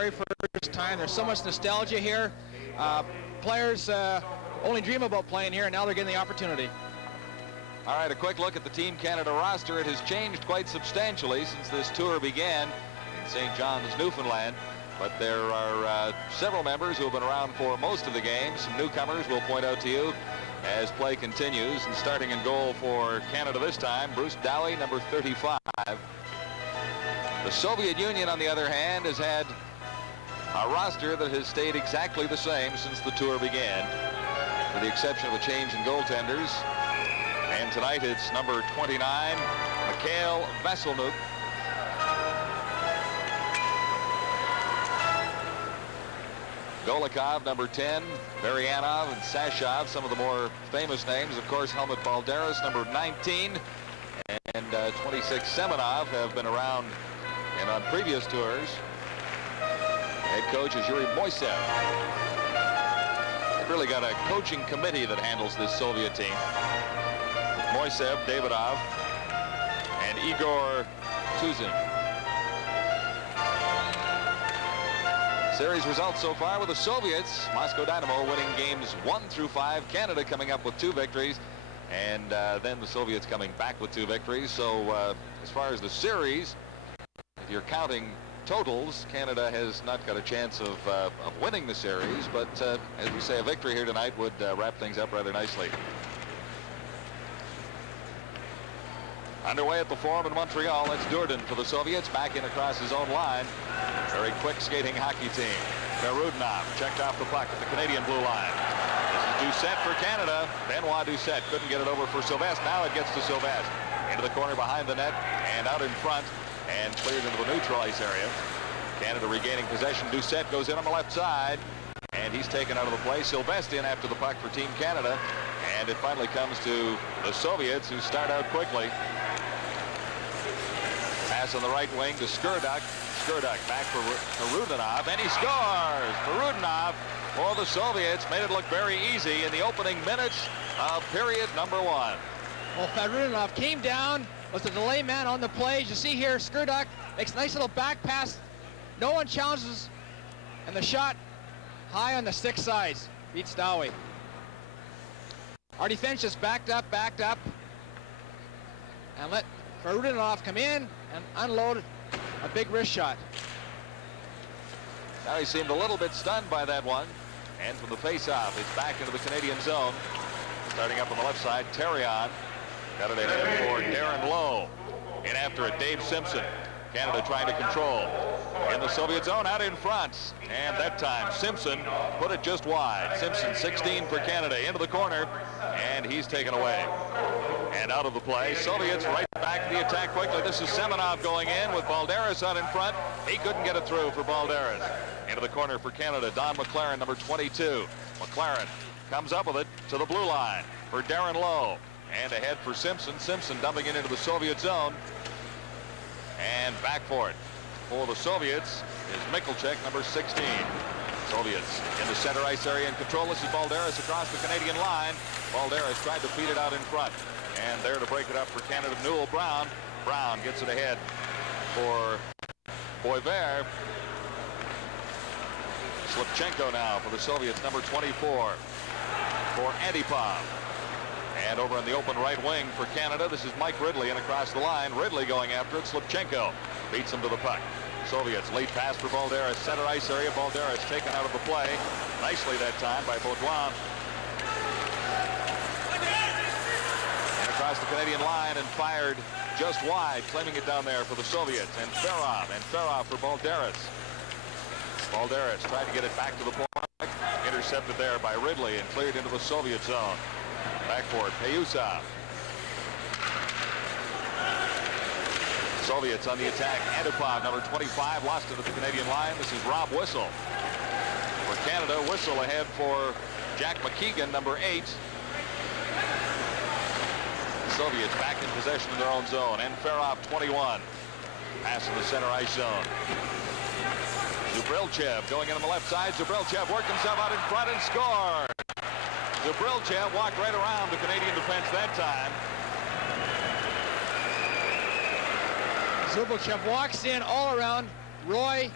very first time. There's so much nostalgia here. Players only dream about playing here, and now they're getting the opportunity. All right, a quick look at the Team Canada roster. It has changed quite substantially since this tour began in St. John's, Newfoundland. But there are several members who have been around for most of the games. Some newcomers we'll point out to you as play continues. And starting in goal for Canada this time, Bruce Dowie, number 35. The Soviet Union, on the other hand, has had a roster that has stayed exactly the same since the tour began, with the exception of a change in goaltenders. And tonight it's number 29, Mikhail Vasilnuk. Golikov, number 10, Maryanov and Sashov, some of the more famous names. Of course, Helmut Balderas, number 19, and 26, Semenov, have been around and on previous tours. Head coach is Yuri Moisev. They've really got a coaching committee that handles this Soviet team. Moisev, Davidov, and Igor Tuzin. Series results so far with the Soviets. Moscow Dynamo winning games 1 through 5. Canada coming up with 2 victories. And then the Soviets coming back with 2 victories. So as far as the series, if you're counting totals, Canada has not got a chance of winning the series. But as we say, a victory here tonight would wrap things up rather nicely. Underway at the Forum in Montreal. That's Durden for the Soviets, back in across his own line. Very quick skating hockey team. Perudinov checked off the puck at the Canadian blue line. This is Doucette for Canada. Benoit Doucette couldn't get it over for Sylvestre. Now it gets to Sylvestre. Into the corner behind the net and out in front and cleared into the neutral ice area. Canada regaining possession. Doucette goes in on the left side and he's taken out of the play. Sylvestre in after the puck for Team Canada. And it finally comes to the Soviets, who start out quickly. Pass on the right wing to Skurduk. Skurduk back for Perudinov, and he scores! Perudinov for the Soviets made it look very easy in the opening minutes of period number 1. Well, Perudinov came down, was the delay man on the play. As you see here, Skurduk makes a nice little back pass. No one challenges, and the shot high on the stick sides. Beats Dowie. Our defense just backed up, and let Perudinov come in and unload a big wrist shot. Now he seemed a little bit stunned by that one. And from the face-off, it's back into the Canadian zone. Starting up on the left side, Terrion got it in for Darren Lowe. In after it, Dave Simpson. Canada trying to control. In the Soviet zone, out in front. And that time, Simpson put it just wide. Simpson, 16 for Canada, into the corner. And he's taken away. And out of the play, Soviets right back to the attack quickly. This is Semenov going in with Balderas out in front. He couldn't get it through for Balderas. Into the corner for Canada, Don McLaren, number 22. McLaren comes up with it to the blue line for Darren Lowe. And ahead for Simpson. Simpson dumping it into the Soviet zone. And back for it. For the Soviets is Michalchek, number 16. Soviets in the center ice area in control. This is Balderas across the Canadian line. Balderas tried to feed it out in front. And there to break it up for Canada, Newell Brown. Brown gets it ahead for Boisvert. Slipchenko now for the Soviets, number 24 for Antipov. And over in the open right wing for Canada, this is Mike Ridley, and across the line, Ridley going after it. Slipchenko beats him to the puck. Soviets late pass for Balderas, center ice area. Balderas taken out of the play nicely that time by Baudouin. And across the Canadian line and fired just wide, claiming it down there for the Soviets. And Ferrov for Balderas. Balderas tried to get it back to the point. Intercepted there by Ridley and cleared into the Soviet zone. Back for it, Payusov. Soviets on the attack. Antipov, number 25, lost it at the Canadian line. This is Rob Whistle. For Canada, Whistle ahead for Jack McKeegan, number 8. Soviets back in possession in their own zone. And Ferrov, 21. Pass in the center ice zone. Zubrilchev going in on the left side. Zubrilchev worked himself out in front and scored. Zubrilchev walked right around the Canadian defense that time. Zubrilchev walks in all around. Roy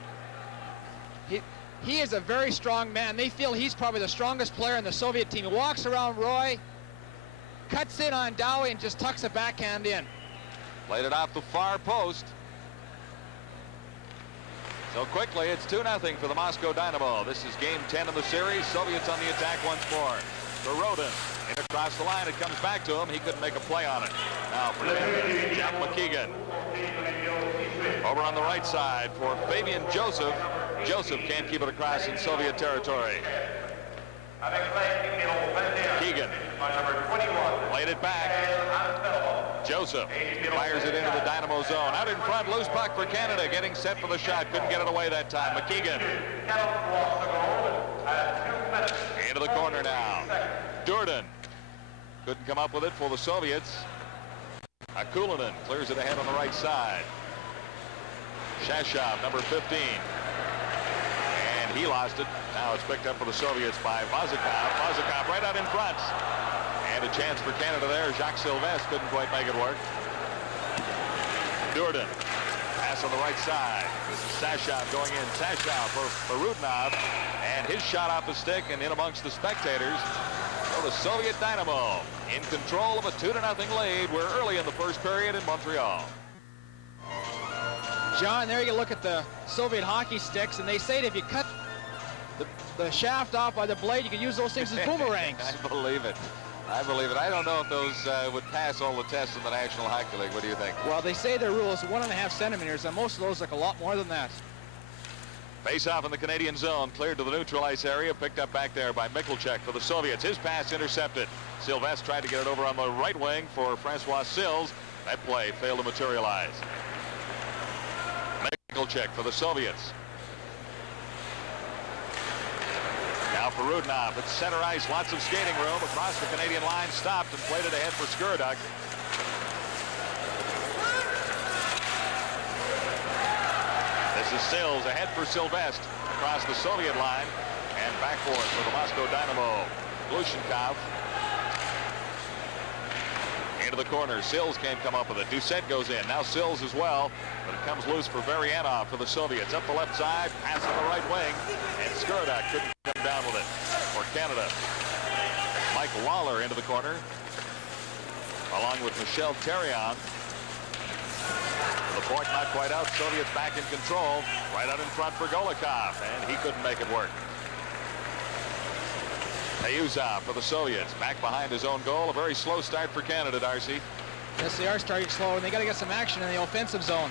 He is a very strong man. They feel he's probably the strongest player in the Soviet team. He walks around Roy, cuts in on Dowie, and just tucks a backhand in. Played it off the far post. So quickly, it's 2-0 for the Moscow Dynamo. This is game 10 of the series. Soviets on the attack once more. Rodin in across the line. It comes back to him. He couldn't make a play on it. Now for Jack McKeegan. Over on the right side for Fabian Joseph. Joseph can't keep it across in Soviet territory. Keegan played it back. Joseph fires it into the Dynamo zone. Out in front, loose puck for Canada. Getting set for the shot. Couldn't get it away that time. McKeegan. Into the corner now. Durden couldn't come up with it for the Soviets. Akulinen clears it ahead on the right side. Shashov, number 15. And he lost it. Now it's picked up for the Soviets by Vazikov. Vazikov right out in front. And a chance for Canada there. Jacques Sylvestre couldn't quite make it work. Durden. Pass on the right side. This is Sashov going in. Sashov for Rudnov. And his shot off the stick and in amongst the spectators. So the Soviet Dynamo in control of a 2-0 lead. We're early in the first period in Montreal. John, there you look at the Soviet hockey sticks, and they say that if you cut the shaft off by the blade, you can use those things as boomerangs. I believe it. I believe it. I don't know if those would pass all the tests in the National Hockey League. What do you think? Well, they say their rule is 1.5 centimeters, and most of those look a lot more than that. Face-off in the Canadian zone, cleared to the neutral ice area, picked up back there by Michalchuk for the Soviets. His pass intercepted. Sylvestre tried to get it over on the right wing for Francois Sills. That play failed to materialize. Michalchuk for the Soviets. Now for Rudnov. It's center ice, lots of skating room. Across the Canadian line, stopped and played it ahead for Skurduk. This is Sills ahead for Sylvestre across the Soviet line and back for it for the Moscow Dynamo. Glushenkov into the corner. Sills can't come up with it. Doucette goes in. Now Sills as well, but it comes loose for Varianov for the Soviets. Up the left side, pass on the right wing, and Skurduk couldn't come down with it for Canada. Mike Lawler into the corner, along with Michel Therion. The point not quite out. Soviets back in control. Right out in front for Golikov, and he couldn't make it work. Ayuzov for the Soviets, back behind his own goal. A very slow start for Canada, Darcy. Yes, they are starting slow, and they got to get some action in the offensive zone.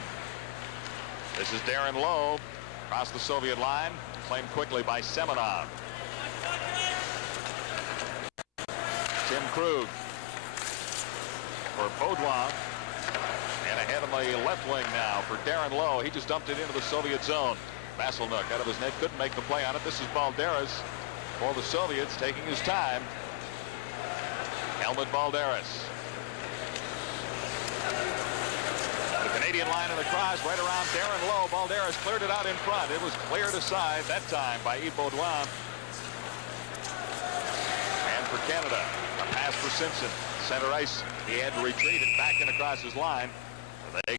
This is Darren Lowe across the Soviet line, claimed quickly by Semenov. Tim Krug for Baudouin. And ahead on the left wing now for Darren Lowe. He just dumped it into the Soviet zone. Vasselnuk out of his net, couldn't make the play on it. This is Balderas for the Soviets, taking his time. Helmut Balderas. The Canadian line and across, right around Darren Lowe. Balderas cleared it out in front. It was cleared aside that time by Yves Baudouin. And for Canada, a pass for Simpson. Center ice, he had to retreat and back in across his line. They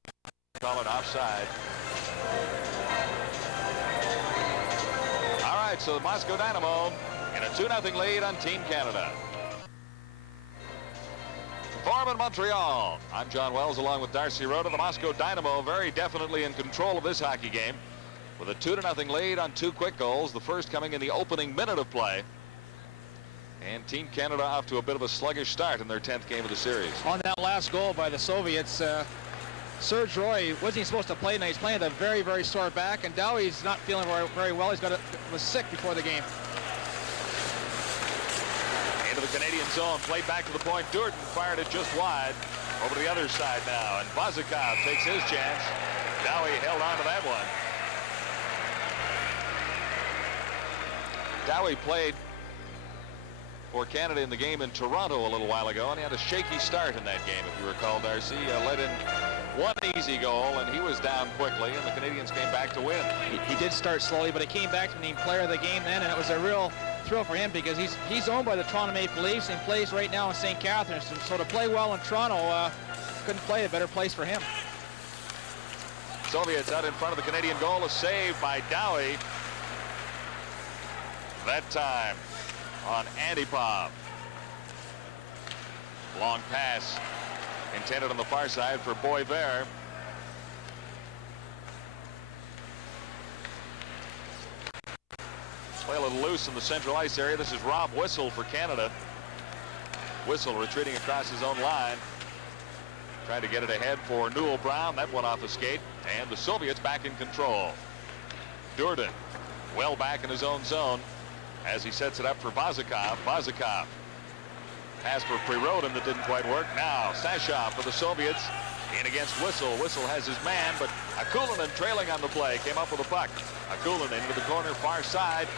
call it offside. All right, so the Moscow Dynamo in a 2-0 lead on Team Canada. From Montreal, I'm John Wells along with Darcy Rhoda. The Moscow Dynamo very definitely in control of this hockey game with a 2-0 lead on 2 quick goals, the first coming in the opening minute of play. And Team Canada off to a bit of a sluggish start in their 10th game of the series. On that last goal by the Soviets, Serge Roy wasn't supposed to play tonight. He's playing with a very, very sore back, and Dowie's not feeling very well. Was sick before the game. Into the Canadian zone, played back to the point. Durden fired it just wide. Over to the other side now, and Vazikov takes his chance. Dowie held on to that one. Dowie played for Canada in the game in Toronto a little while ago, and he had a shaky start in that game, if you recall, Darcy. Let in one easy goal, and he was down quickly, and the Canadians came back to win. He did start slowly, but he came back to named player of the game then, and it was a real thrill for him because he's owned by the Toronto Maple Leafs and plays right now in St. Catharines. So to play well in Toronto, couldn't play a better place for him. Soviets out in front of the Canadian goal, a save by Dowie. that time on Antipov. Long pass intended on the far side for Boisvert. Play a little loose in the central ice area. This is Rob Whistle for Canada. Whistle retreating across his own line. Trying to get it ahead for Newell Brown. That one off a skate. And the Soviets back in control. Durden well back in his own zone as he sets it up for Vazikov. Vazikov. Pass for Prirodin that didn't quite work. Now Sashov for the Soviets. In against Whistle. Whistle has his man, but Akulinen trailing on the play. Came up with a puck. Akulinen into the corner, far side.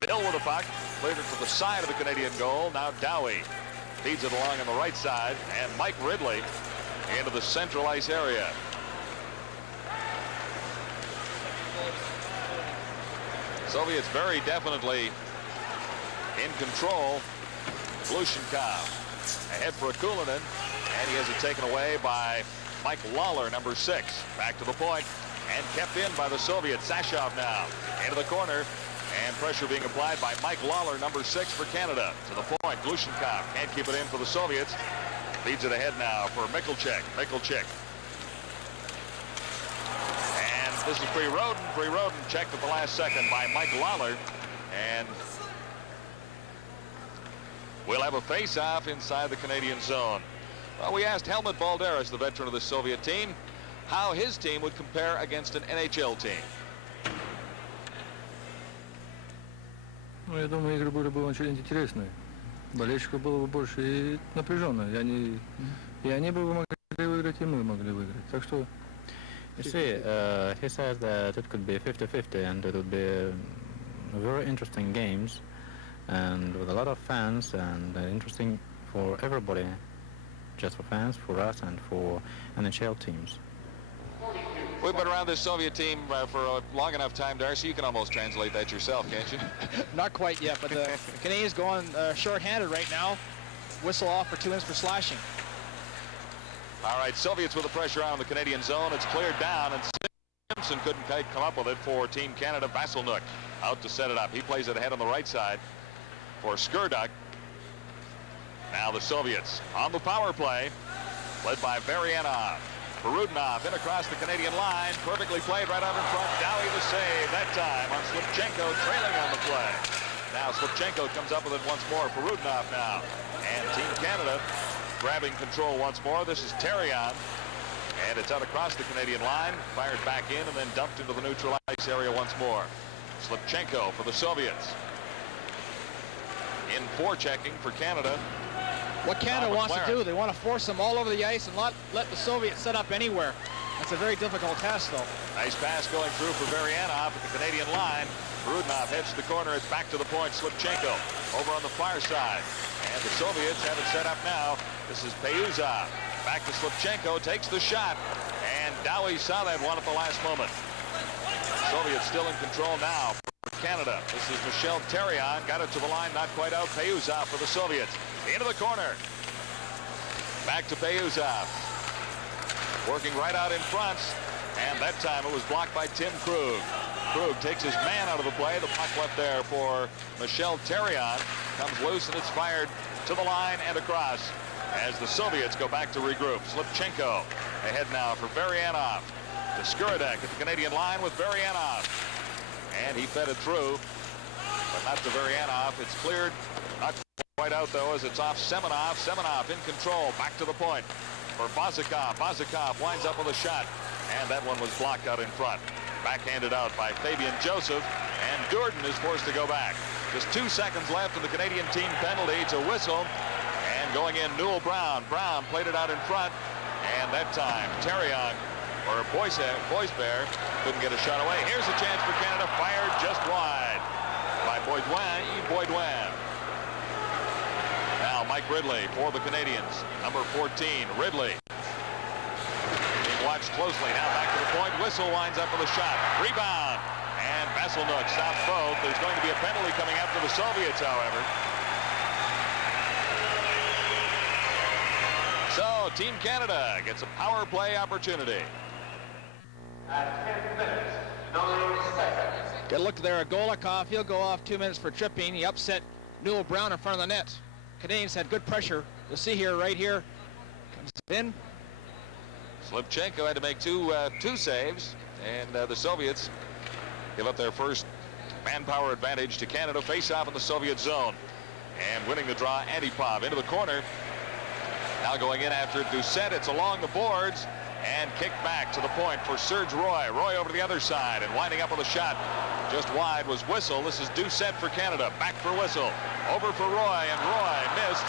Bill with a puck. Cleared it to the side of the Canadian goal. Now Dowie feeds it along on the right side. And Mike Ridley into the central ice area. Soviets very definitely in control. Glushenkov ahead for Akulinen, and he has it taken away by Mike Lawler, number 6. Back to the point and kept in by the Soviets. Sashov now into the corner, and pressure being applied by Mike Lawler, number 6 for Canada. To the point, Glushenkov can't keep it in for the Soviets. Feeds it ahead now for Mikulchik. Mikulchik. And this is Prirodin. Prirodin checked at the last second by Mike Lawler, and we'll have a face-off inside the Canadian zone. Well, we asked Helmut Balderas, the veteran of the Soviet team, how his team would compare against an NHL team. Ну, я думаю, игры были бы очень интересные. Болельщиков было бы больше и напряженно. И они бы могли выиграть, и мы могли выиграть. Так что... You see, he says that it could be 50-50, and it would be very interesting games, and with a lot of fans, and interesting for everybody, just for fans, for us, and for NHL teams. We've been around this Soviet team for a long enough time, Darcy. You can almost translate that yourself, can't you? Not quite yet, but the Canadians going short-handed right now. Whistle off for 2 ins for slashing. All right, Soviets with the pressure on the Canadian zone. It's cleared down, and Simpson couldn't come up with it for Team Canada. Vasselnuk out to set it up. He plays it ahead on the right side for Skurduk. Now the Soviets on the power play, led by Varianov. Perudinov in across the Canadian line. Perfectly played right out in front. Dowie the save that time on Slipchenko, trailing on the play. Now Slipchenko comes up with it once more. Perudinov now. And Team Canada grabbing control once more. This is Terrion. And it's out across the Canadian line. Fired back in and then dumped into the neutral ice area once more. Slipchenko for the Soviets. In forechecking for Canada. What Canada wants to do, they want to force them all over the ice and not let the Soviets set up anywhere. That's a very difficult task, though. Nice pass going through for Varianov at the Canadian line. Perudinov heads to the corner. It's back to the point. Slipchenko over on the far side. And the Soviets have it set up now. This is Payuzov. Back to Slipchenko. Takes the shot. And Dowie saw that one at the last moment. Soviets still in control now for Canada. This is Michel Terrion. Got it to the line. Not quite out. Payuzov for the Soviets. Into the corner. Back to Payuzov. Working right out in front. And that time it was blocked by Tim Krug. Krug takes his man out of the play. The puck left there for Michel Terrion. Comes loose and it's fired to the line and across as the Soviets go back to regroup. Slipchenko ahead now for Varianov. To Skurdek at the Canadian line with Varianov. And he fed it through, but not to Varianov. It's cleared. Not quite out, though, as it's off Semenov. Semenov in control. Back to the point for Vazikov. Vazikov winds up with a shot, and that one was blocked out in front. Backhanded out by Fabian Joseph, and Durden is forced to go back. Just 2 seconds left in the Canadian team penalty to whistle, and going in Newell Brown. Brown played it out in front, and that time Terrion or Boisvert couldn't get a shot away. Here's a chance for Canada, fired just wide by Boudouin. Now Mike Ridley for the Canadians, number 14, Ridley. Being watched closely, now back to the point. Whistle winds up with a shot. Rebound, and Vasselnuk stops both. There's going to be a penalty coming up for the Soviets, however. So Team Canada gets a power play opportunity. At 10 minutes, 9 seconds. Good look there at Golikov. He'll go off 2 minutes for tripping. He upset Newell Brown in front of the net. Canadians had good pressure. You'll see here, right here, comes in. Slivchenko had to make two saves, and the Soviets give up their first manpower advantage to Canada. Face off in the Soviet zone, and winning the draw, Antipov into the corner. Now going in after Doucette. It's along the boards and kicked back to the point for Serge Roy. Roy over to the other side and winding up with a shot just wide was Whistle. This is Doucette for Canada. Back for Whistle. Over for Roy, and Roy missed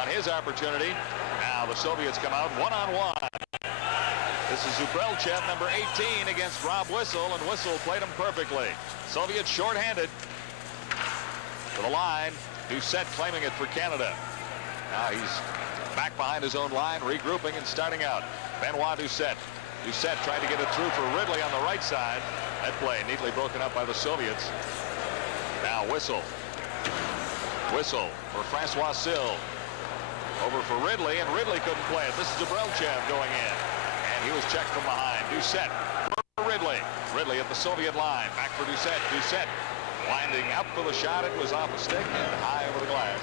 on his opportunity. Now the Soviets come out one-on-one. This is Zubrelchev, number 18, against Rob Whistle, and Whistle played him perfectly. Soviets short-handed to the line. Doucette claiming it for Canada. Now he's back behind his own line, regrouping and starting out. Benoit Doucette. Doucette tried to get it through for Ridley on the right side. That play neatly broken up by the Soviets. Now Whistle. Whistle for Francois Sill. Over for Ridley, and Ridley couldn't play it. This is Zubrelchev going in, and he was checked from behind. Doucette for Ridley. Ridley at the Soviet line. Back for Doucette. Doucette winding up for the shot. It was off a stick and high over the glass.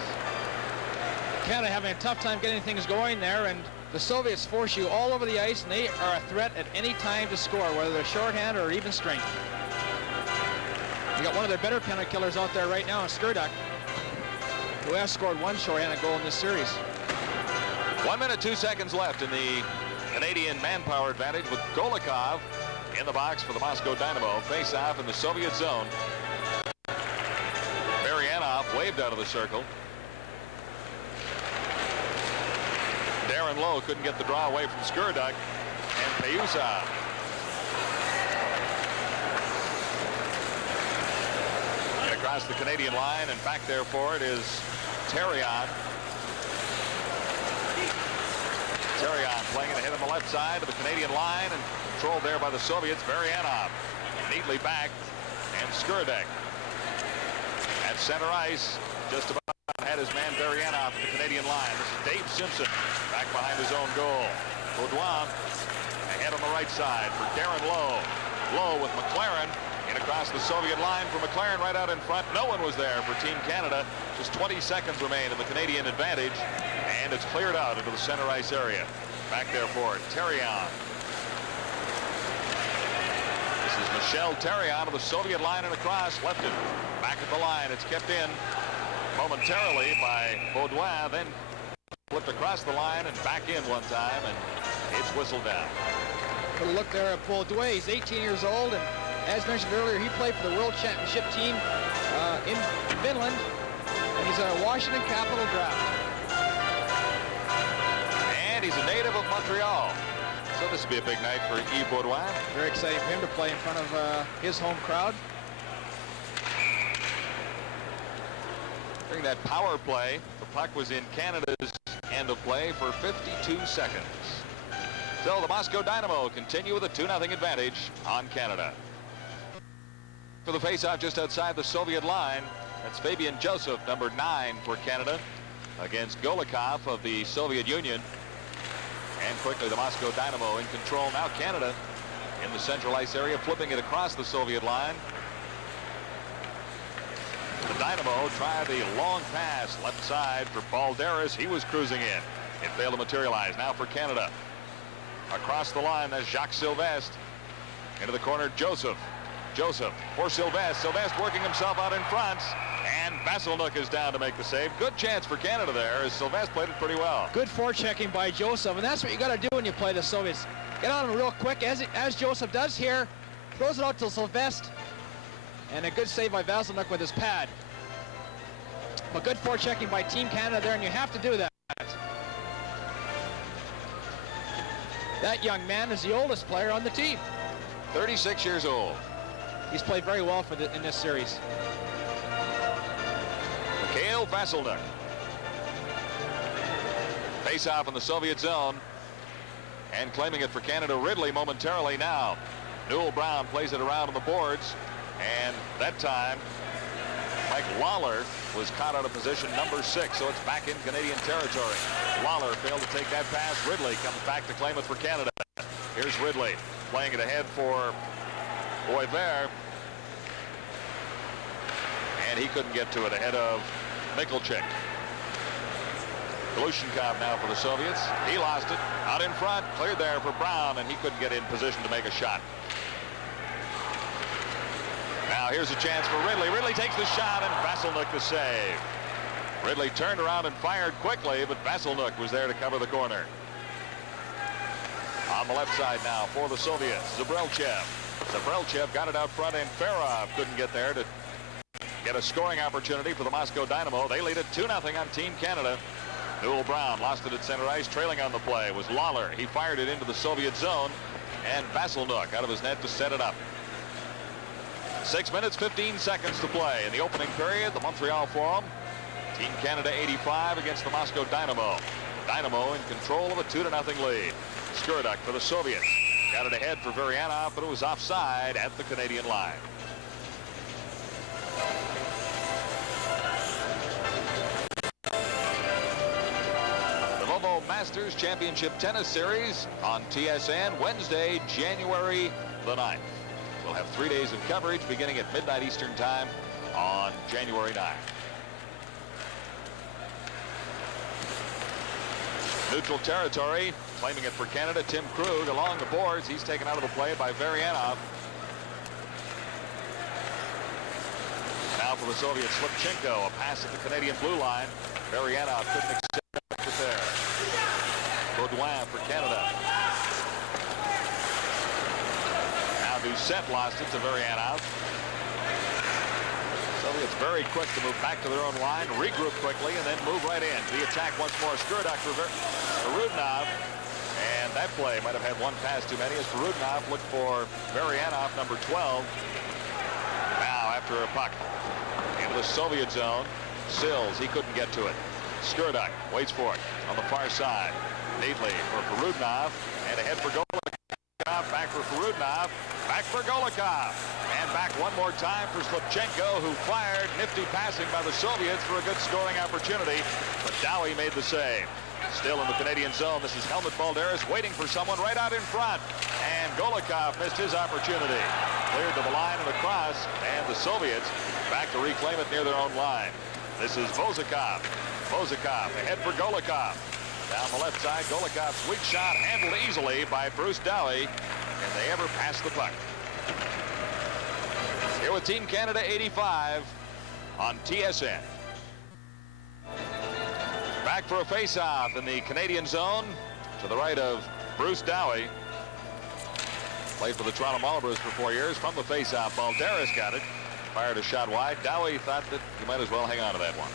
Canada having a tough time getting things going there, and the Soviets force you all over the ice, and they are a threat at any time to score, whether they're shorthand or even strength. You got one of their better penalty killers out there right now in Skurduk, who has scored one shorthanded goal in this series. 1 minute, 2 seconds left in the Canadian manpower advantage with Golikov in the box for the Moscow Dynamo. Face off in the Soviet zone. Marianov waved out of the circle. Darren Lowe couldn't get the draw away from Skurduk, and Payusov. And across the Canadian line, and back there for it is Terrion. Terrion playing it ahead on the left side of the Canadian line, and controlled there by the Soviets. Varianov neatly back, and Skurduk at center ice, just about had his man Varianov at the Canadian line. This is Dave Simpson back behind his own goal. Baudouin ahead on the right side for Darren Lowe. Lowe with McLaren in across the Soviet line for McLaren right out in front. No one was there for Team Canada. Just 20 seconds remain in the Canadian advantage, and it's cleared out into the center ice area. Back there for it, Terrion. This is Michel Terrion of the Soviet line and across, left it back at the line. It's kept in momentarily by Baudouin, then flipped across the line and back in one time, and it's whistled down. Good look there at Baudouin. He's 18 years old, and as mentioned earlier, he played for the World Championship team in Finland, and he's a Washington Capital draft. And he's a native of Montreal, so this will be a big night for Yves Baudouin. Very exciting for him to play in front of his home crowd. During that power play, the puck was in Canada's end of play for 52 seconds. So the Moscow Dynamo continue with a 2-0 advantage on Canada. For the faceoff just outside the Soviet line, that's Fabian Joseph, number 9 for Canada, against Golikov of the Soviet Union. And quickly the Moscow Dynamo in control. Now Canada in the central ice area, flipping it across the Soviet line. The Dynamo tried the long pass left side for Balderas. He was cruising in. It failed to materialize. Now for Canada. Across the line, that's Jacques Sylvestre. Into the corner, Joseph. Joseph for Sylvestre. Sylvestre working himself out in front. And Vasilnuk is down to make the save. Good chance for Canada there, as Sylvestre played it pretty well. Good forechecking by Joseph, and that's what you got to do when you play the Soviets. Get on them real quick, as Joseph does here. Throws it out to Sylvestre. And a good save by Vasilnuk with his pad. But good forechecking by Team Canada there, and you have to do that. That young man is the oldest player on the team. 36 years old. He's played very well in this series. Mikhail Vasilnuk. Face off in the Soviet zone. And claiming it for Canada, Ridley momentarily now. Newell Brown plays it around on the boards. And that time, Mike Lawler was caught out of position number 6, so it's back in Canadian territory. Lawler failed to take that pass. Ridley comes back to claim it for Canada. Here's Ridley playing it ahead for Boisvert. and he couldn't get to it ahead of Mikulchik. Glushenkov now for the Soviets. He lost it. Out in front. Cleared there for Brown, and he couldn't get in position to make a shot. Now here's a chance for Ridley. Ridley takes the shot, and Vasilnuk the save. Ridley turned around and fired quickly, but Vasilnuk was there to cover the corner. On the left side now for the Soviets, Zabrelchev. Zabrelchev got it out front, and Farov couldn't get there to get a scoring opportunity for the Moscow Dynamo. They lead it 2-0 on Team Canada. Newell Brown lost it at center ice. Trailing on the play was Lawler. He fired it into the Soviet zone, and Vasilnuk out of his net to set it up. 6 minutes, 15 seconds to play in the opening period. The Montreal Forum. Team Canada 85 against the Moscow Dynamo. Dynamo in control of a 2-0 lead. Skurduk for the Soviets. Got it ahead for Varianov, but it was offside at the Canadian line. The Volvo Masters Championship Tennis Series on TSN Wednesday, January the 9th. We'll have 3 days of coverage beginning at midnight Eastern Time on January 9th. Neutral territory, claiming it for Canada. Tim Krug along the boards. He's taken out of the play by Varianov. Now for the Soviets, Slipchenko, a pass at the Canadian blue line. Varianov couldn't accept it there. Baudouin for Canada. Now Doucette lost it to Varianov. Soviets very quick to move back to their own line, regroup quickly, and then move right in. The attack once more. Skurduk for Rudnov. And that play might have had one pass too many as Rudnov looked for Varianov, number 12. Now after a puck into the Soviet zone. Sills, he couldn't get to it. Skurduk waits for it on the far side. Neatly for Rudnov. And ahead for Golikov. Back for Rudnov. Back for Golikov. And back one more time for Slipchenko, who fired. Nifty passing by the Soviets for a good scoring opportunity. But Dowie made the save. Still in the Canadian zone, this is Helmut Balderas waiting for someone right out in front. And Golikov missed his opportunity. Cleared to the line and across. And the Soviets back to reclaim it near their own line. This is Vozikov. Vozikov ahead for Golikov. Down the left side, Golikov's weak shot handled easily by Bruce Dowie. And they ever pass the puck. Here with Team Canada 85 on TSN. Back for a face-off in the Canadian zone to the right of Bruce Dowie. Played for the Toronto Marlboros for 4 years. From the face-off, Balderas got it. Fired a shot wide. Dowie thought that he might as well hang on to that one.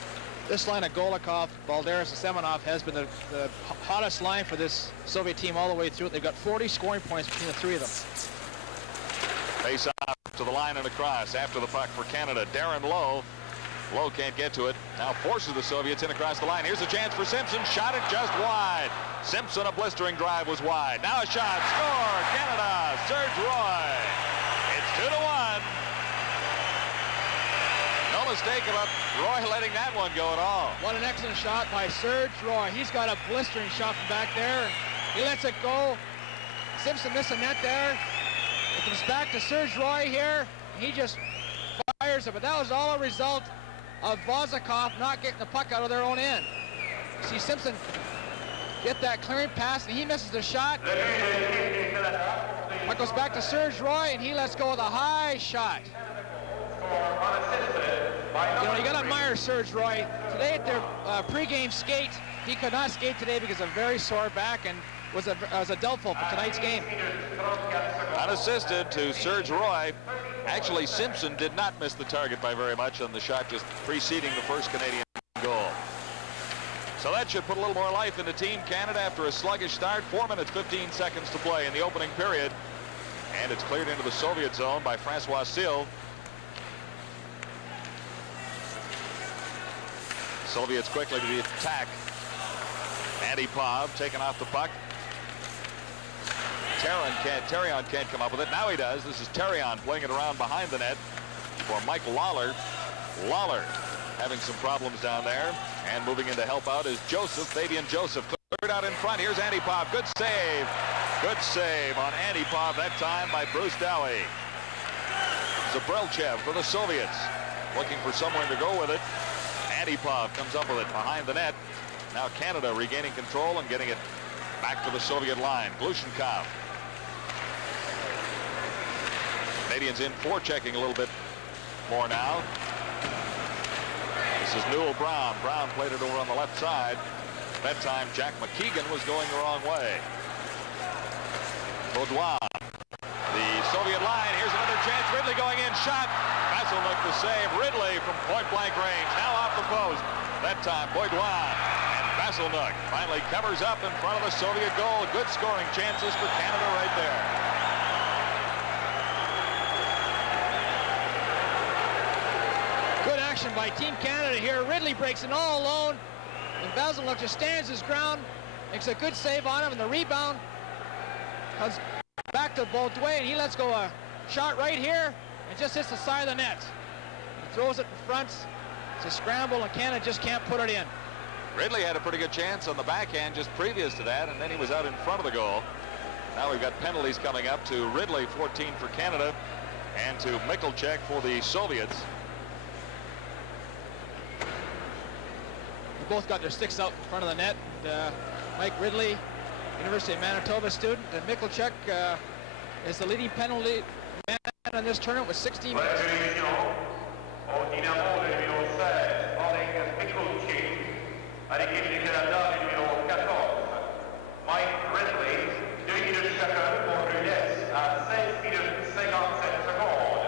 This line of Golikov, Balderas, and Semenov has been the hottest line for this Soviet team all the way through. They've got 40 scoring points between the three of them. Face off to the line and across after the puck for Canada. Darren Lowe. Lowe can't get to it. Now forces the Soviets in across the line. Here's a chance for Simpson. Shot it just wide. Simpson, a blistering drive, was wide. Now a shot. Score! Canada. Serge Roy. It's 2-1. No mistake about Roy letting that one go at all. What an excellent shot by Serge Roy. He's got a blistering shot from back there. He lets it go. Simpson missed a net there. It comes back to Serge Roy here. He just fires it, but that was all a result of Vozikov not getting the puck out of their own end. See Simpson get that clearing pass, and he misses the shot. Puck goes back to Serge Roy, and he lets go with a high shot. You know, you got to admire Serge Roy. Today at their pregame skate, he could not skate today because of a very sore back and was a doubtful for tonight's game. Unassisted to Serge Roy. Actually, Simpson did not miss the target by very much on the shot just preceding the first Canadian goal. So that should put a little more life into Team Canada after a sluggish start. 4 minutes, 15 seconds to play in the opening period. And it's cleared into the Soviet zone by Francois Sill. Soviets quickly to the attack. Antipov taking off the puck. Terrion can't come up with it. Now he does. This is Terrion playing it around behind the net for Mike Lawler. Lawler having some problems down there. And moving in to help out is Joseph, Fabian Joseph. Cleared out in front. Here's Antipov. Good save. Good save on Antipov that time by Bruce Dowie. Zabrelchev for the Soviets. looking for someone to go with it. Antipov comes up with it behind the net. Now Canada regaining control and getting it back to the Soviet line. Glushenkov. Canadians in forechecking a little bit more now. This is Newell Brown. Brown played it over on the left side. That time Jack McKeegan was going the wrong way. Baudouin. The Soviet line. Here's another chance. Ridley going in. Shot. Vasiluk the save. Ridley from point-blank range. Now off the post. That time Baudouin. And Vasiluk finally covers up in front of the Soviet goal. Good scoring chances for Canada right there. Good action by Team Canada here. Ridley breaks it all alone. And Vasiluk just stands his ground. Makes a good save on him. And the rebound comes back to Baudouin, and he lets go a shot right here and just hits the side of the net. He throws it in front. It's a scramble, and Canada just can't put it in. Ridley had a pretty good chance on the backhand just previous to that, and then he was out in front of the goal. Now we've got penalties coming up to Ridley, 14 for Canada, and to Michalczyk for the Soviets. They both got their sticks out in front of the net. Mike Ridley, University of Manitoba student, and Michalczyk is the leading penalty man in this tournament with 16 minutes. À l'équipe du Canada, le numéro 14, Mike Ridley, 2 minutes second pour Rudess à 16 minutes 57 secondes.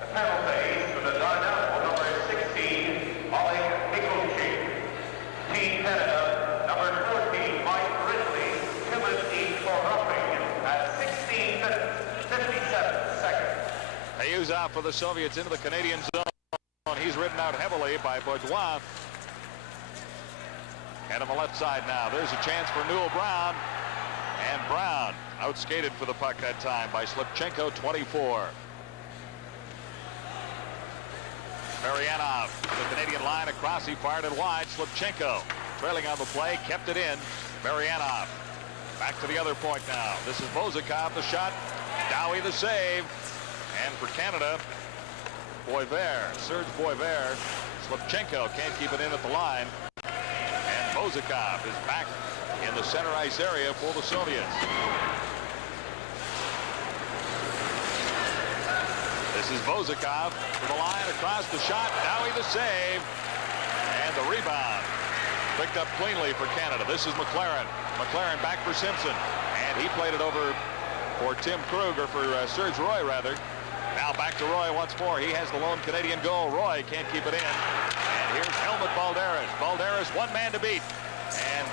The penalties for the Dynamo, number 16, Oleg Michalczyk. Team Canada, number 14, Mike Ridley, penalty for roughing at 16 minutes 57 seconds. Ayuza for the Soviets into the Canadian zone. He's ridden out heavily by Baudouin. And on the left side now, there's a chance for Newell Brown. And Brown outskated for the puck that time by Slipchenko, 24. Marianov, the Canadian line across, he fired it wide. Slipchenko trailing on the play, kept it in. Marianov back to the other point now. This is Bozakov, the shot. Dowie the save. And for Canada, Boisvert, Serge Boisvert. Slipchenko can't keep it in at the line. Bozakov is back in the center ice area for the Soviets. This is Bozakov to the line, across the shot. Dowie the save. And the rebound picked up cleanly for Canada. This is McLaren. McLaren back for Simpson. And he played it over for Tim Krug, or for Serge Roy, rather. Now back to Roy once more. He has the lone Canadian goal. Roy can't keep it in. And here's Helmut Balderas. Balderas, one man to beat. And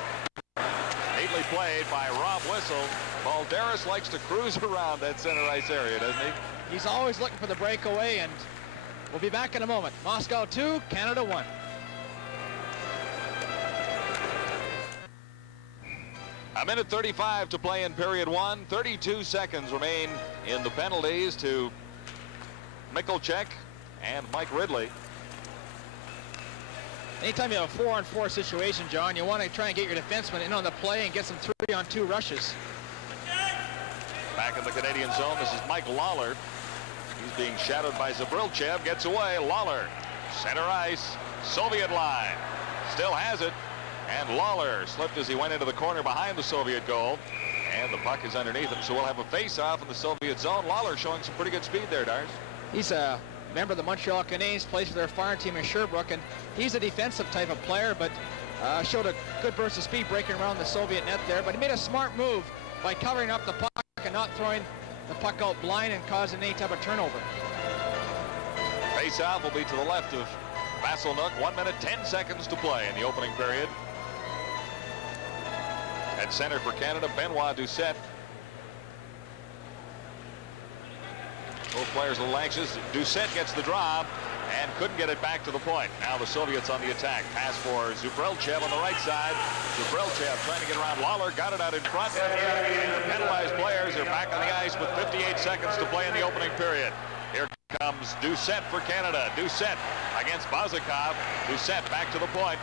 neatly played by Rob Whistle. Balderas likes to cruise around that center ice area, doesn't he? He's always looking for the breakaway, and we'll be back in a moment. Moscow 2, Canada 1. A minute 35 to play in period 1. 32 seconds remain in the penalties to Michalczyk and Mike Ridley. Anytime you have a 4-on-4 situation, John, you want to try and get your defenseman in on the play and get some 3-on-2 rushes. Back in the Canadian zone, this is Mike Lawler. He's being shadowed by Zabrilchev. Gets away. Lawler, center ice, Soviet line. Still has it. And Lawler slipped as he went into the corner behind the Soviet goal. And the puck is underneath him, so we'll have a face-off in the Soviet zone. Lawler showing some pretty good speed there, Dars. He's a member of the Montreal Canadiens, plays for their farm team in Sherbrooke, and he's a defensive type of player, but showed a good burst of speed breaking around the Soviet net there. But he made a smart move by covering up the puck and not throwing the puck out blind and causing any type of turnover. Face-off will be to the left of Vasiluk. 1 minute, 10 seconds to play in the opening period. At center for Canada, Benoit Doucette. Both players a little anxious. Doucette gets the draw and couldn't get it back to the point. Now the Soviets on the attack. Pass for Zabrilchev on the right side. Zabrilchev trying to get around Lawler. Got it out in front. The penalized players are back on the ice with 58 seconds to play in the opening period. Here comes Doucette for Canada. Doucette against Bozakov. Doucette back to the point.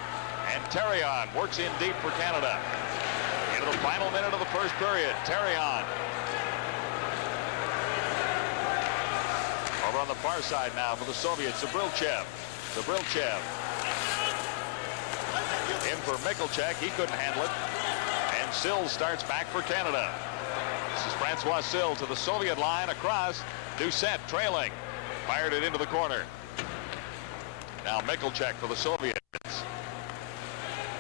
And Terrion works in deep for Canada. Into the final minute of the first period. Terrion. Over on the far side now for the Soviets, Zabrilchev. Zabrilchev. In for Michalchek. He couldn't handle it. And Sills starts back for Canada. This is Francois Sills to the Soviet line across. Doucette trailing. Fired it into the corner. Now Michalchek for the Soviets.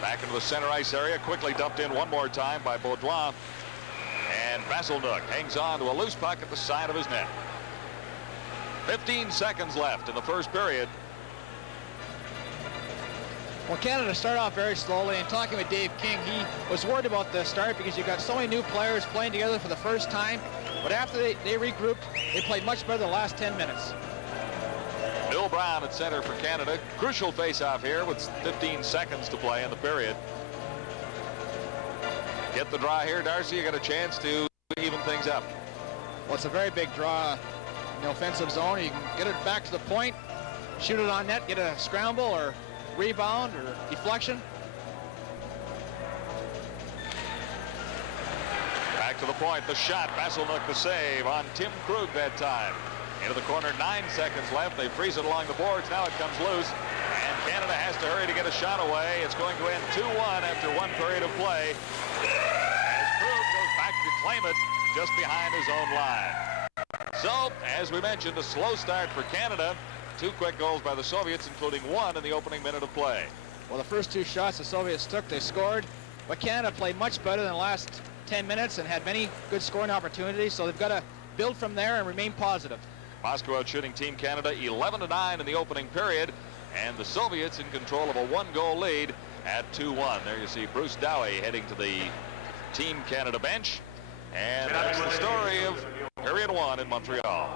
Back into the center ice area. Quickly dumped in one more time by Baudouin. And Vasilnuk hangs on to a loose puck at the side of his net. 15 seconds left in the first period. Well, Canada started off very slowly, and talking with Dave King, he was worried about the start because you got so many new players playing together for the first time. But after they regrouped, they played much better the last 10 minutes. Bill Brown at center for Canada. Crucial face-off here with 15 seconds to play in the period. Get the draw here, Darcy. You got a chance to even things up. Well, it's a very big draw in the offensive zone. You can get it back to the point, shoot it on net, get a scramble or rebound or deflection. Back to the point, the shot. Vasilnuk the save on Tim Krug that time. Into the corner, 9 seconds left. They freeze it along the boards. Now it comes loose. And Canada has to hurry to get a shot away. It's going to end 2-1 after one period of play. As Krug goes back to claim it just behind his own line. So, as we mentioned, a slow start for Canada. 2 quick goals by the Soviets, including one in the opening minute of play. Well, the first 2 shots the Soviets took, they scored. But Canada played much better than the last 10 minutes and had many good scoring opportunities. So they've got to build from there and remain positive. Moscow out shooting Team Canada 11-9 in the opening period, and the Soviets in control of a 1-goal lead at 2-1. There you see Bruce Dowie heading to the Team Canada bench, and that's the story of period 1 in Montreal.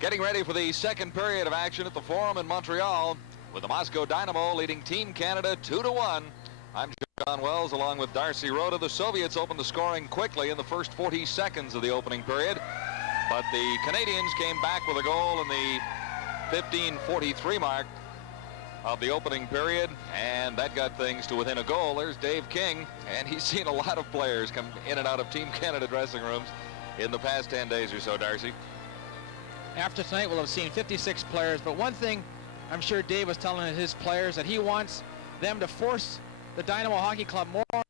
Getting ready for the second period of action at the Forum in Montreal, with the Moscow Dynamo leading Team Canada 2-1. I'm John Wells along with Darcy Rhoda. The Soviets opened the scoring quickly in the first 40 seconds of the opening period, but the Canadians came back with a goal in the 15:43 mark of the opening period, and that got things to within a goal. There's Dave King, and he's seen a lot of players come in and out of Team Canada dressing rooms in the past 10 days or so, Darcy. After tonight, we'll have seen 56 players, but one thing I'm sure Dave was telling his players that he wants them to force the Dynamo Hockey Club more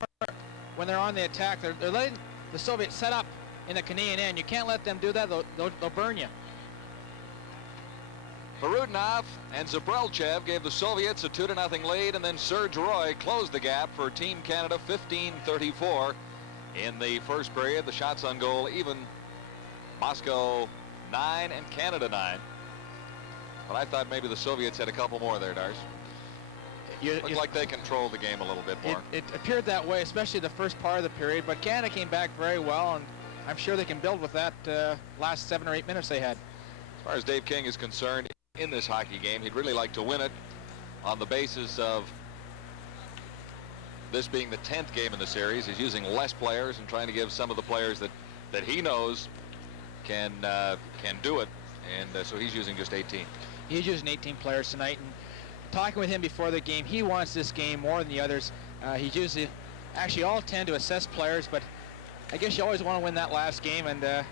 when they're on the attack. They're letting the Soviets set up in the Canadian end. You can't let them do that. They'll burn you. Perudnov and Zabrilchev gave the Soviets a 2-0 lead, and then Serge Roy closed the gap for Team Canada 15-34 in the first period. The shots on goal even. Moscow 9 and Canada 9. But I thought maybe the Soviets had a couple more there, Darce. Looked like they controlled the game a little bit more. It appeared that way, especially the first part of the period, but Canada came back very well, and I'm sure they can build with that last 7 or 8 minutes they had. As far as Dave King is concerned, in this hockey game, he'd really like to win it on the basis of this being the 10th game in the series. He's using less players and trying to give some of the players that he knows can do it, and so he's using just 18. He's using 18 players tonight, and talking with him before the game, he wants this game more than the others. He's usually, actually all tend to assess players, but I guess you always want to win that last game, and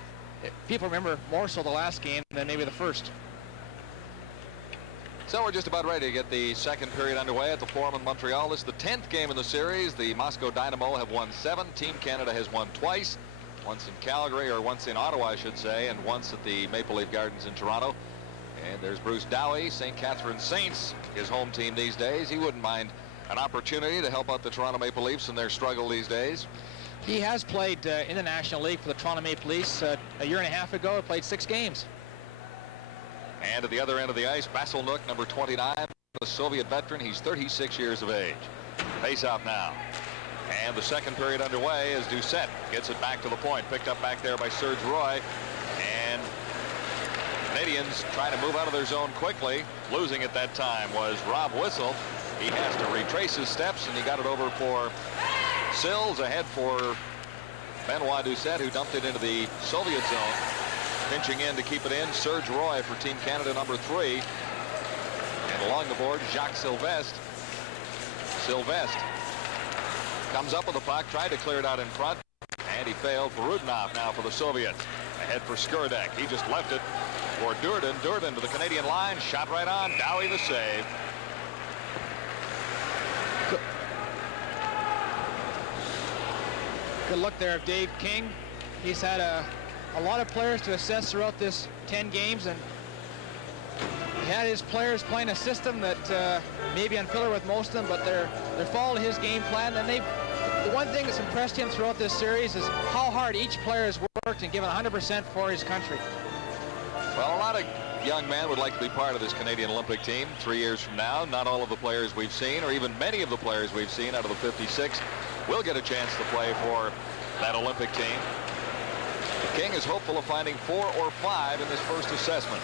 people remember more so the last game than maybe the first. So we're just about ready to get the second period underway at the Forum in Montreal. This is the 10th game in the series. The Moscow Dynamo have won 7. Team Canada has won twice. Once in Calgary, or once in Ottawa, I should say, and once at the Maple Leaf Gardens in Toronto. And there's Bruce Dowie, St. Catherine Saints, his home team these days. He wouldn't mind an opportunity to help out the Toronto Maple Leafs in their struggle these days. He has played in the National League for the Toronto Maple Leafs a year and a half ago. He played 6 games. And at the other end of the ice, Vasilnuk, number 29, the Soviet veteran. He's 36 years of age. Face-off now. And the second period underway as Doucette gets it back to the point. Picked up back there by Serge Roy. And Canadians trying to move out of their zone quickly. Losing at that time was Rob Whistle. He has to retrace his steps, and he got it over for Sills. Ahead for Benoit Doucette, who dumped it into the Soviet zone. Pinching in to keep it in, Serge Roy for Team Canada, number 3. And along the board, Jacques Sylvestre. Sylvestre Comes up with the puck, tried to clear it out in front, and he failed for Rudinoff now for the Soviets. Ahead for Skurdek. He just left it for Durden. Durden to the Canadian line. Shot right on. Dowie the save. Good look there of Dave King. He's had a lot of players to assess throughout this 10 games, and he had his players playing a system that may be unfamiliar with most of them, but they're following his game plan. And the one thing that's impressed him throughout this series is how hard each player has worked and given 100% for his country. Well, a lot of young men would like to be part of this Canadian Olympic team 3 years from now. Not all of the players we've seen, or even many of the players we've seen out of the 56, will get a chance to play for that Olympic team. King is hopeful of finding 4 or 5 in this first assessment.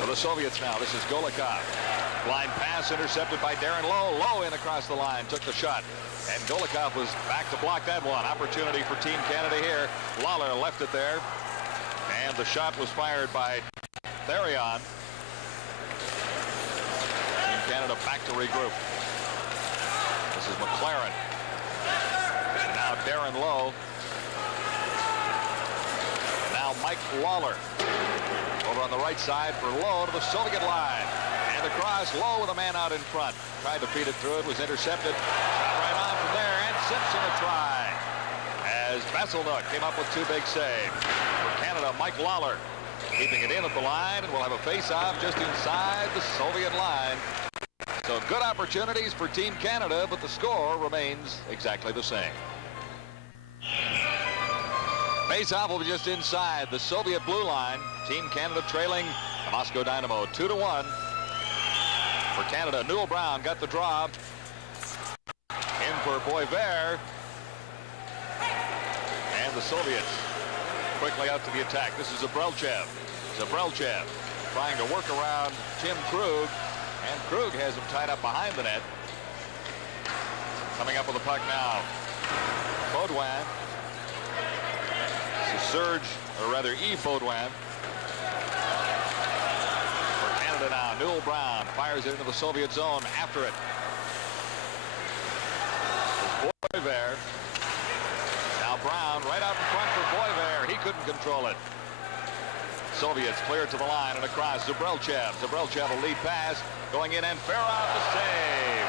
For the Soviets now, this is Golikov. Line pass intercepted by Darren Lowe. Lowe in across the line, took the shot. And Golikov was back to block that one. Opportunity for Team Canada here. Lawler left it there. And the shot was fired by Therion. Team Canada back to regroup. This is McLaren. And now Darren Lowe. And now Mike Lawler. Over on the right side for Lowe to the Soviet line. And across, Lowe with a man out in front. Tried to feed it through. It was intercepted. Shot right on from there. And Simpson a try. As Vasselnook came up with 2 big saves. For Canada, Mike Lawler keeping it in at the line, and we'll have a face-off just inside the Soviet line. So good opportunities for Team Canada, but the score remains exactly the same. Face-off will be just inside the Soviet blue line. Team Canada trailing the Moscow Dynamo 2-1. For Canada, Newell Brown got the draw. In for Boisvert. And the Soviets quickly out to the attack. This is Zabrelchev. Zabrelchev trying to work around Tim Krug. And Krug has him tied up behind the net. Coming up with the puck now. Baudouin. This is Serge, or rather Yves Baudouin. For Canada now, Newell Brown fires it into the Soviet zone after it. There's Boisvert. Now Brown right out in front for Boisvert. He couldn't control it. Soviets clear it to the line and across. Zabrelchev. Zabrelchev a lead pass. Going in and Farah the save.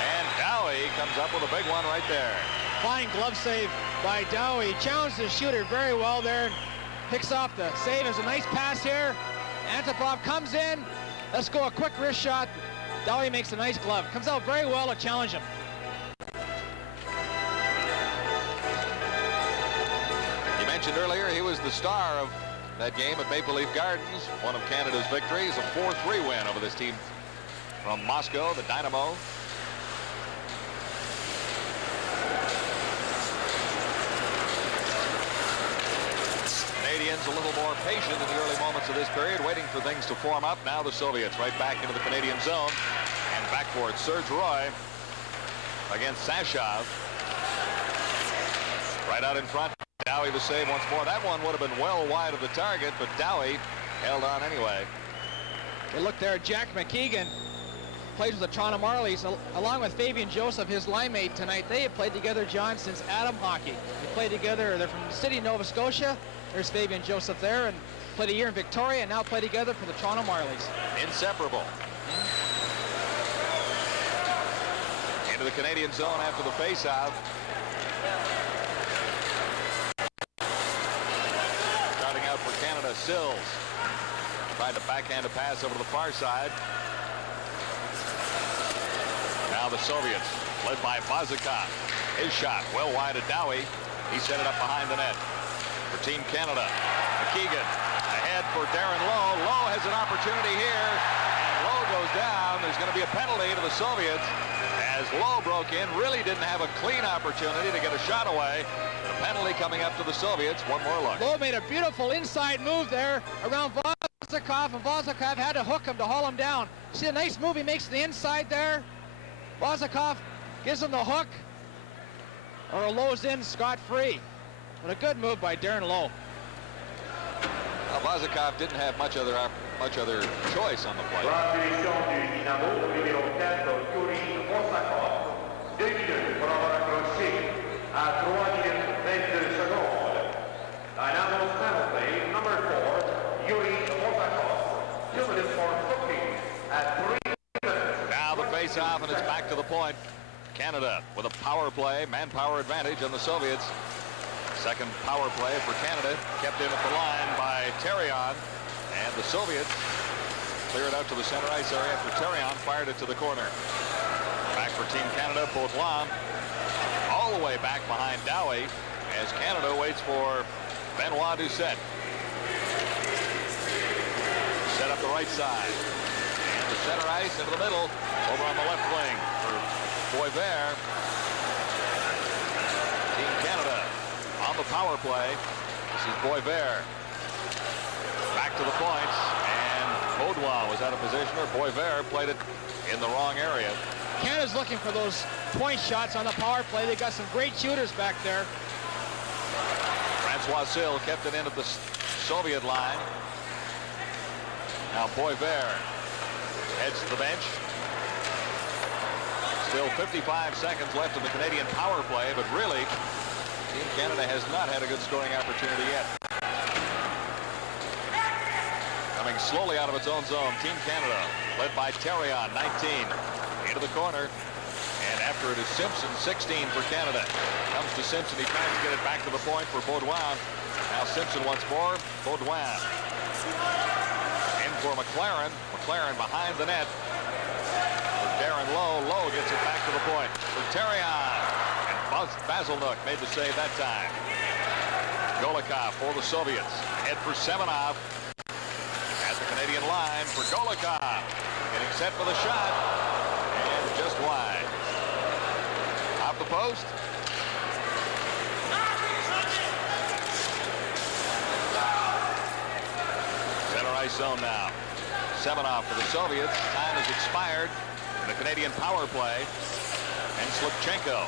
And Dowie comes up with a big one right there. Fine glove save by Dowie. Challenged the shooter very well there. And picks off the save. There's a nice pass here. Antipov comes in. Let's go a quick wrist shot. Dowie makes a nice glove. Comes out very well to challenge him. You mentioned earlier he was the star of that game at Maple Leaf Gardens. One of Canada's victories, a 4-3 win over this team from Moscow, the Dynamo. Canadians a little more patient in the early moments of this period, waiting for things to form up. Now the Soviets right back into the Canadian zone. And back for it, Serge Roy against Sashov. Right out in front. Dowie the save once more. That one would have been well wide of the target, but Dowie held on anyway. Good look there. Jack McKeegan plays with the Toronto Marlies along with Fabian Joseph, his line mate tonight. They have played together, John, since Adam hockey. They played together. They're from the city of Nova Scotia. There's Fabian Joseph there, and played a year in Victoria and now play together for the Toronto Marlies. Inseparable. Into the Canadian zone after the faceoff. Starting out for Canada, Sills. Trying to backhand a pass over to the far side. Now the Soviets, led by Vazikov. His shot well wide of Dowie. He set it up behind the net. For Team Canada, McKeegan ahead for Darren Lowe. Lowe has an opportunity here. And Lowe goes down. There's going to be a penalty to the Soviets as Lowe broke in. Really didn't have a clean opportunity to get a shot away. The penalty coming up to the Soviets. One more look. Lowe made a beautiful inside move there around Vazikov, and Vazikov had to hook him to haul him down. See a nice move he makes to the inside there. Vazikov gives him the hook, or Lowe's in scot-free. But a good move by Darren Lowe. Well, Vazikov didn't have much other choice on the play. 2 minutes pour avoir accroché à 3 minutes 22 secondes. Dynamo's penalty, number 4, Yuri Osakov, 2 minutes for hooking at 3 minutes. Now the face-off, and it's back to the point. Canada with a power play, manpower advantage on the Soviets. Second power play for Canada, kept in at the line by Terrion, and the Soviets clear it out to the center ice area after Terrion fired it to the corner. Back for Team Canada, Baudouin all the way back behind Dowie as Canada waits for Benoit Doucette. Set up the right side. And the center ice into the middle, over on the left wing for Boisvert. Team Canada on the power play. This is Boisvert. Back to the points, and Baudouin was out of position, or Boisvert played it in the wrong area. Canada's looking for those point shots on the power play. They got some great shooters back there. Francois Sill kept it in at the Soviet line. Now Boisvert heads to the bench. Still 55 seconds left in the Canadian power play, but really, Team Canada has not had a good scoring opportunity yet. Coming slowly out of its own zone, Team Canada, led by Terrion, 19, into the corner. And after it is Simpson, 16 for Canada. Comes to Simpson, he tries to get it back to the point for Baudouin. Now Simpson once more, Baudouin. In for McLaren. McLaren behind the net. For Darren Lowe. Lowe gets it back to the point for Terrion. And Basilnook made the save that time. Golikov for the Soviets. Head for Semenov. At the Canadian line for Golikov. Getting set for the shot. And just wide. Off the post. Center ice zone now. Semenov for the Soviets. Time has expired in the Canadian power play. And Slipchenko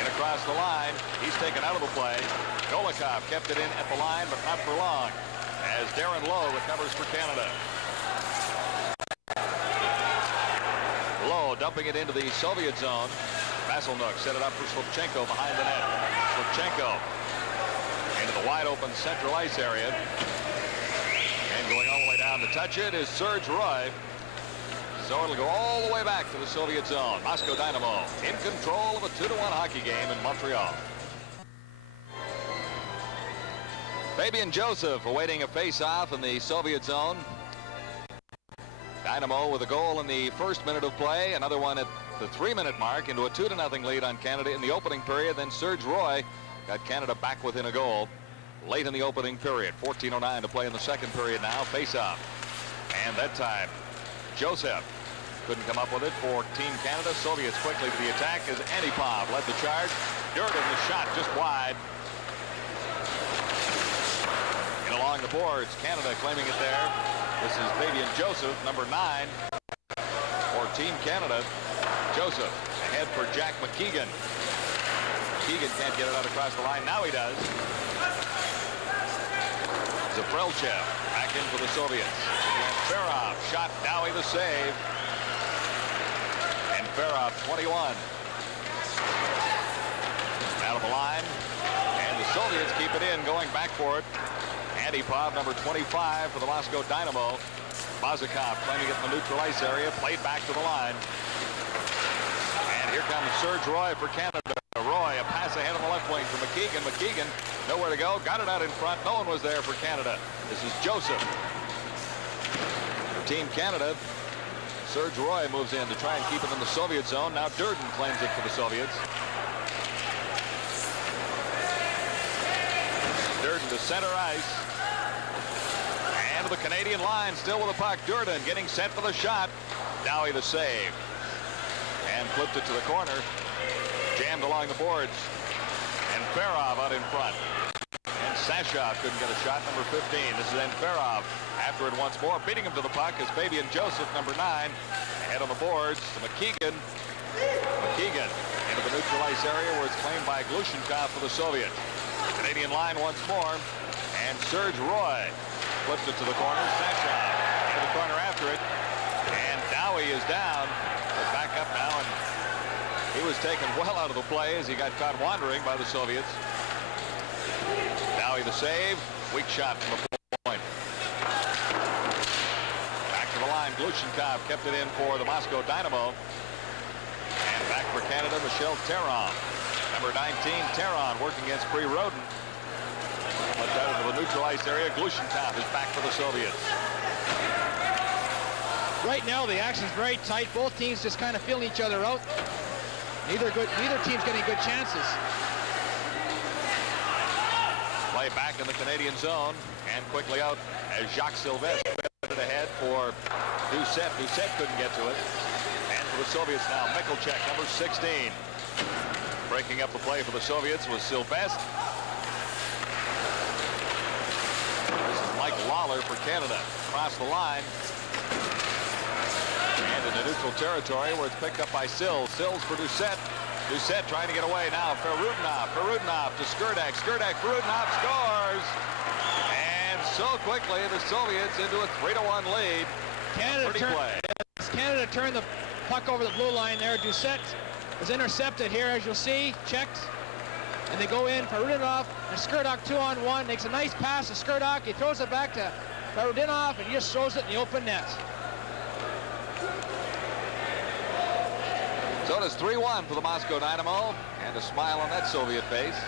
in across the line. He's taken out of the play. Golikov kept it in at the line, but not for long, as Darren Lowe recovers for Canada. Lowe dumping it into the Soviet zone. Basilnook set it up for Slipchenko behind the net. Slipchenko into the wide open central ice area. And going all the way down to touch it is Serge Roy. So it'll go all the way back to the Soviet zone. Moscow Dynamo in control of a 2-1 hockey game in Montreal. Fabian Joseph awaiting a face-off in the Soviet zone. Dynamo with a goal in the first minute of play, another one at the 3-minute mark into a 2-0 lead on Canada in the opening period. Then Serge Roy got Canada back within a goal late in the opening period. 14:09 to play in the second period now. Face-off. And that time, Joseph couldn't come up with it for Team Canada. Soviets quickly to the attack as Antipov led the charge. Durden, the shot just wide. And along the boards, Canada claiming it there. This is Fabian Joseph, number 9 for Team Canada. Joseph ahead for Jack McKeegan. McKeegan can't get it out across the line. Now he does. Zaprelchev back in for the Soviets. And Ferov shot, Dowie the save. And Ferov 21. Out of the line. And the Soviets keep it in, going back for it. Antipov, number 25 for the Moscow Dynamo. Bazikov claiming it in the neutral ice area, played back to the line. And here comes Serge Roy for Canada. Roy, a pass ahead on the left wing for McKeegan. McKeegan, nowhere to go, got it out in front. No one was there for Canada. This is Joseph. For Team Canada, Serge Roy moves in to try and keep it in the Soviet zone. Now Durden claims it for the Soviets. Durden to center ice. And to the Canadian line, still with the puck. Durden getting set for the shot. Dowie the save. And flipped it to the corner. Jammed along the boards. And Ferov out in front. And Sashov couldn't get a shot, number 15. This is then Ferov after it once more. Beating him to the puck is Fabian Joseph, number 9. Ahead on the boards to McKeegan. McKeegan into the neutral ice area where it's claimed by Glushenkov for the Soviets. Canadian line once more. And Serge Roy flips it to the corner. Sashov into the corner after it. And Dowie is down. But back up now, and he was was taken well out of the play as he got caught wandering by the Soviets. Now the save. Weak shot from the point. Back to the line. Glushenkov kept it in for the Moscow Dynamo. And back for Canada, Michel Terran. Number 19, Terran working against Bree Roden. Left out into the neutral ice area. Glushenkov is back for the Soviets. Right now the action's very tight. Both teams just kind of feeling each other out. Neither team's getting good chances. Play back in the Canadian zone and quickly out as Jacques Sylvestre put it ahead for Doucette. Doucette couldn't get to it. And for the Soviets now, Michalchek, number 16. Breaking up the play for the Soviets was Sylvestre. This is Mike Lawler for Canada. Across the line. And into neutral territory where it's picked up by Sills. Sills for Doucette. Doucette trying to get away now. Perudinov to Skurdak. Skurdak, Perudinov scores. And so quickly the Soviets into a 3-1 lead. Canada turned the puck over the blue line there. Doucette is intercepted here, as you'll see. Checked. And they go in. Perudinov and Skurdak 2-on-1. Makes a nice pass to Skurdak. He throws it back to Perudinov and he just throws it in the open net. So it is 3-1 for the Moscow Dynamo, and a smile on that Soviet face.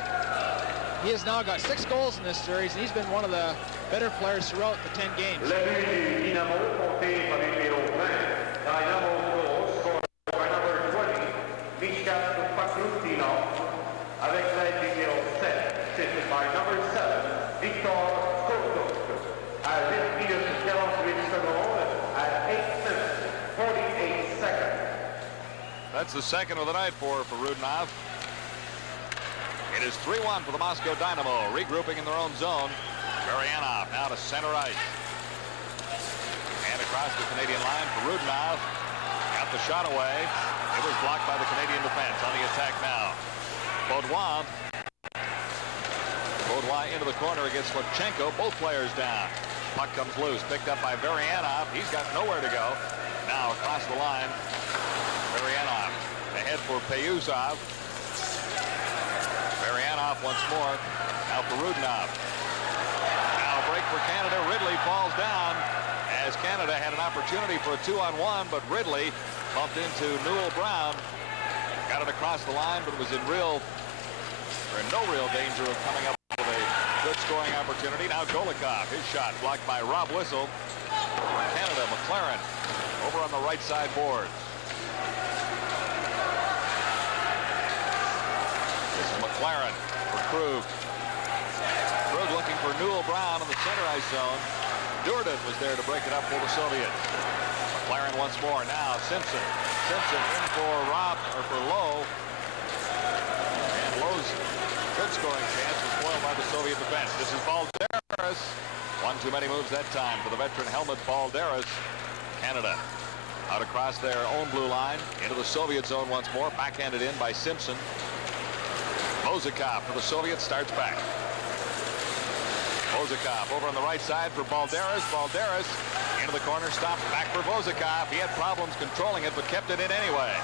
He has now got 6 goals in this series, and he's been one of the better players throughout the 10 games. Le but du Dynamo compté par le numéro 20. Dynamo goal scored by number 20, Mishka Pakrutinov, avec l'aide du numéro 7, assisted by number 7, Victor Kotok, à 8 minutes 48 secondes, at 8 minutes 48 seconds. That's the second of the night for Rudinov. It is 3-1 for the Moscow Dynamo, regrouping in their own zone. Marianov now to center ice. And across the Canadian line for Rudinov. Got the shot away. It was blocked by the Canadian defense. On the attack now. Baudouin. Baudouin into the corner against Levchenko. Both players down. Puck comes loose. Picked up by Varianov. He's got nowhere to go. Now across the line. Varianov ahead for Payuzov. Varianov once more. Now for Rudinov. Now a break for Canada. Ridley falls down as Canada had an opportunity for a 2-on-1, but Ridley bumped into Newell Brown. Got it across the line, but was in no real danger of coming up with a good scoring opportunity. Now Golikov, his shot blocked by Rob Whistle. Canada, McLaren over on the right side boards. This is McLaren for Krug. Krug looking for Newell Brown in the center ice zone. Durden was there to break it up for the Soviets. McLaren once more. Now Simpson. Simpson in for Lowe. And Lowe's good scoring chance was foiled by the Soviet defense. This is Balderas. One too many moves that time for the veteran Helmut Balderas. Canada out across their own blue line into the Soviet zone once more. Backhanded in by Simpson. Bozakov for the Soviets starts back. Bozakov over on the right side for Balderas. Balderas into the corner, stopped back for Bozakov. He had problems controlling it, but kept it in anyway.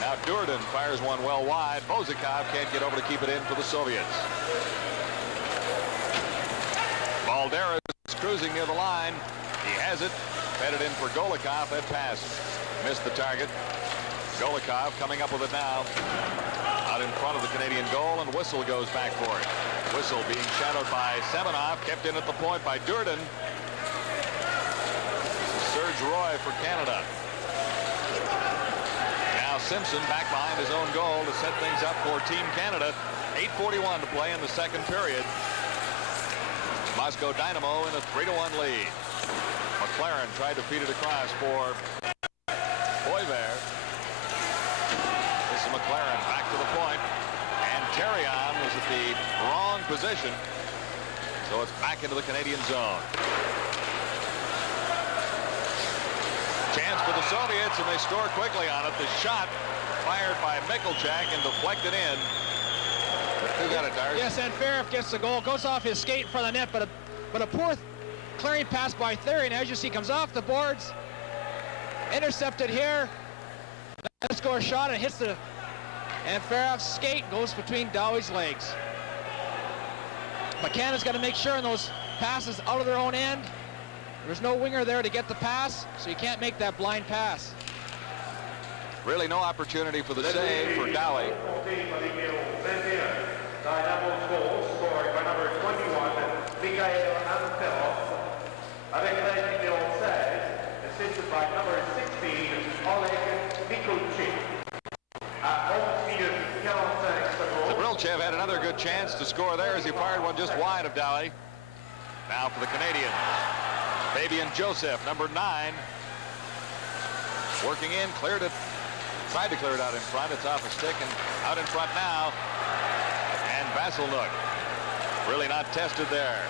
Now Durden fires one well wide. Bozakov can't get over to keep it in for the Soviets. Balderas cruising near the line. He has it. Fed it in for Golikov. That pass missed the target. Golikov coming up with it now. Out in front of the Canadian goal, and Whistle goes back for it. Whistle being shadowed by Semenov, kept in at the point by Durden. This is Serge Roy for Canada. Now Simpson back behind his own goal to set things up for Team Canada. 8:41 to play in the second period. Moscow Dynamo in a 3-1 lead. McLaren tried to feed it across for Boisvert. This is McLaren back to the point, and Terrion was at the wrong position, so it's back into the Canadian zone. Chance for the Soviets, and they score quickly on it. The shot fired by Michalchek and deflected in. Who got it, Dars? Yes, and Farif gets the goal, goes off his skate in front of the net, but a poor clearing pass by Therian, as you see, comes off the boards, intercepted here. Let's go a shot and hits the And Farah's skate goes between Dowie's legs. But Canada's got to make sure in those passes out of their own end, there's no winger there to get the pass, so you can't make that blind pass. Really no opportunity for the save for Dowie. Dynamo's goal scored by number 21, Mikael Antel, avec l'aide numéro 16, assisted by number 16, Oleg Mikulicek. At 11 minutes 45 seconds. Zabrilchev had another good chance to score there as he fired one just wide of Dowie. Now for the Canadians, Fabian Joseph, number 9, working in, cleared it, tried to clear it out in front. It's off a stick and out in front now. And Vasilnuk really not tested there.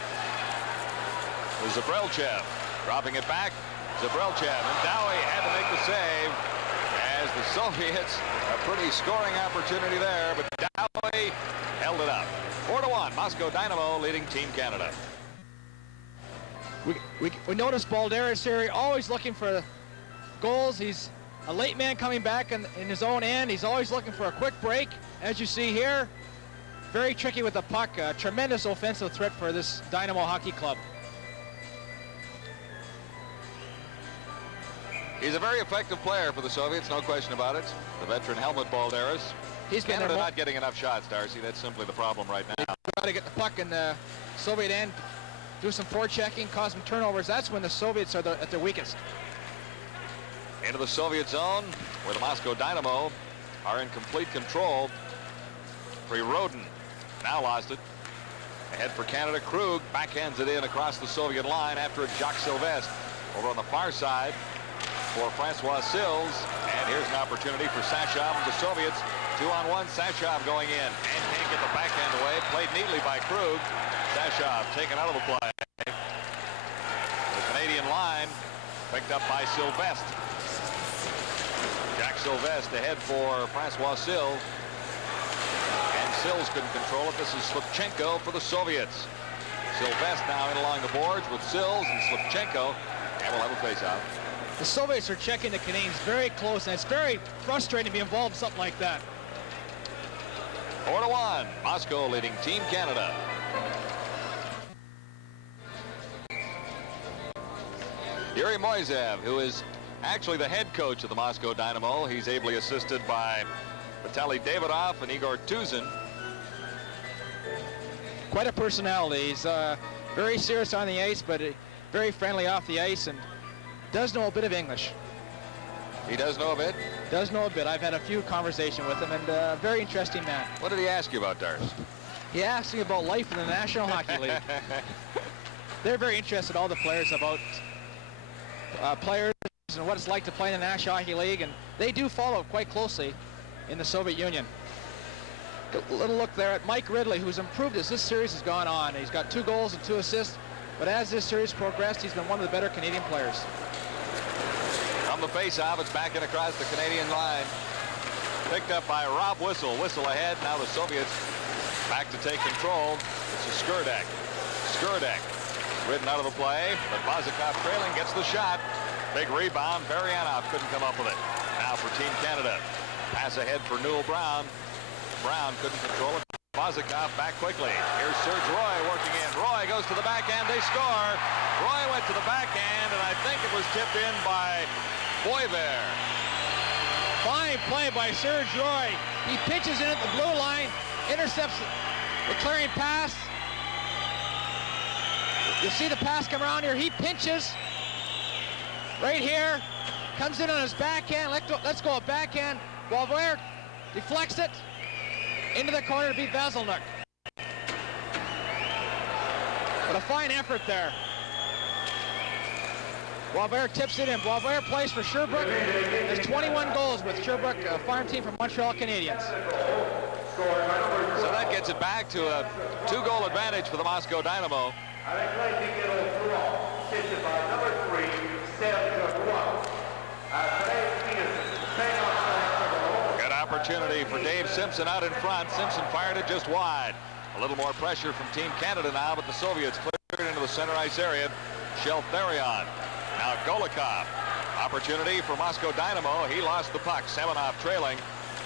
It was Zabrilchev dropping it back. Zabrilchev, and Dowie had to make the save as the Soviets, a pretty scoring opportunity there, but Dowie held it up. 4-1, Moscow Dynamo leading Team Canada. We noticed Balderas here always looking for goals. He's a late man coming back in his own end. He's always looking for a quick break. As you see here, very tricky with the puck. A tremendous offensive threat for this Dynamo Hockey Club. He's a very effective player for the Soviets, no question about it. The veteran Helmut Balderas. He's been Canada not getting enough shots, Darcy. That's simply the problem right now. Got to get the puck in the Soviet end, do some forechecking, cause some turnovers. That's when the Soviets are at their weakest. Into the Soviet zone, where the Moscow Dynamo are in complete control. Prirodin now lost it. Ahead for Canada. Krug backhands it in across the Soviet line after it. Jacques Sylvestre over on the far side for Francois Sills. And here's an opportunity for Sashov and the Soviets. 2-on-1, Sashov going in and can't get the backhand away. Played neatly by Krug. Sashov taken out of the play. The Canadian line picked up by Sylvestre. Jacques Sylvestre ahead for Francois Sills. And Sills couldn't control it. This is Slipchenko for the Soviets. Sylvestre now in along the boards with Sills and Slipchenko. And we'll have a face-off. The Soviets are checking the Canadians very close, and it's very frustrating to be involved in something like that. 4-1, Moscow leading Team Canada. Yuri Moisev, who is actually the head coach of the Moscow Dynamo. He's ably assisted by Vitaly Davidov and Igor Tuzin. Quite a personality. He's very serious on the ice, but very friendly off the ice, and does know a bit of English. He does know a bit? Does know a bit. I've had a few conversations with him, and a very interesting man. What did he ask you about, Darce? He asked me about life in the National Hockey League. They're very interested, all the players, about players and what it's like to play in the National Hockey League, and they do follow quite closely in the Soviet Union. A little look there at Mike Ridley, who's improved as this series has gone on. He's got 2 goals and 2 assists, but as this series progressed, he's been one of the better Canadian players. From the face-off, it's back in across the Canadian line. Picked up by Rob Whistle. Whistle ahead. Now the Soviets back to take control. This is Skurdek. Skurdek ridden out of the play, but Vazikov trailing gets the shot. Big rebound. Baryanov couldn't come up with it. Now for Team Canada. Pass ahead for Newell Brown. Brown couldn't control it. Vazikov back quickly. Here's Serge Roy working in. Roy goes to the backhand. They score. Roy went to the backhand, and I think it was tipped in by Boisvert. Fine play by Serge Roy. He pitches in at the blue line, intercepts the clearing pass. You see the pass come around here. He pinches right here, comes in on his backhand. Let's go a backhand. Boisvert deflects it into the corner to beat Vasilnuk. But a fine effort there. Boisvert tips it in. Boisvert plays for Sherbrooke. Has 21 goals with Sherbrooke, a farm team from Montreal Canadiens. So that gets it back to a 2-goal advantage for the Moscow Dynamo. Good opportunity for Dave Simpson out in front. Simpson fired it just wide. A little more pressure from Team Canada now, but the Soviets cleared into the center ice area. Sheltharion. Now Golikov. Opportunity for Moscow Dynamo. He lost the puck. Semenov trailing.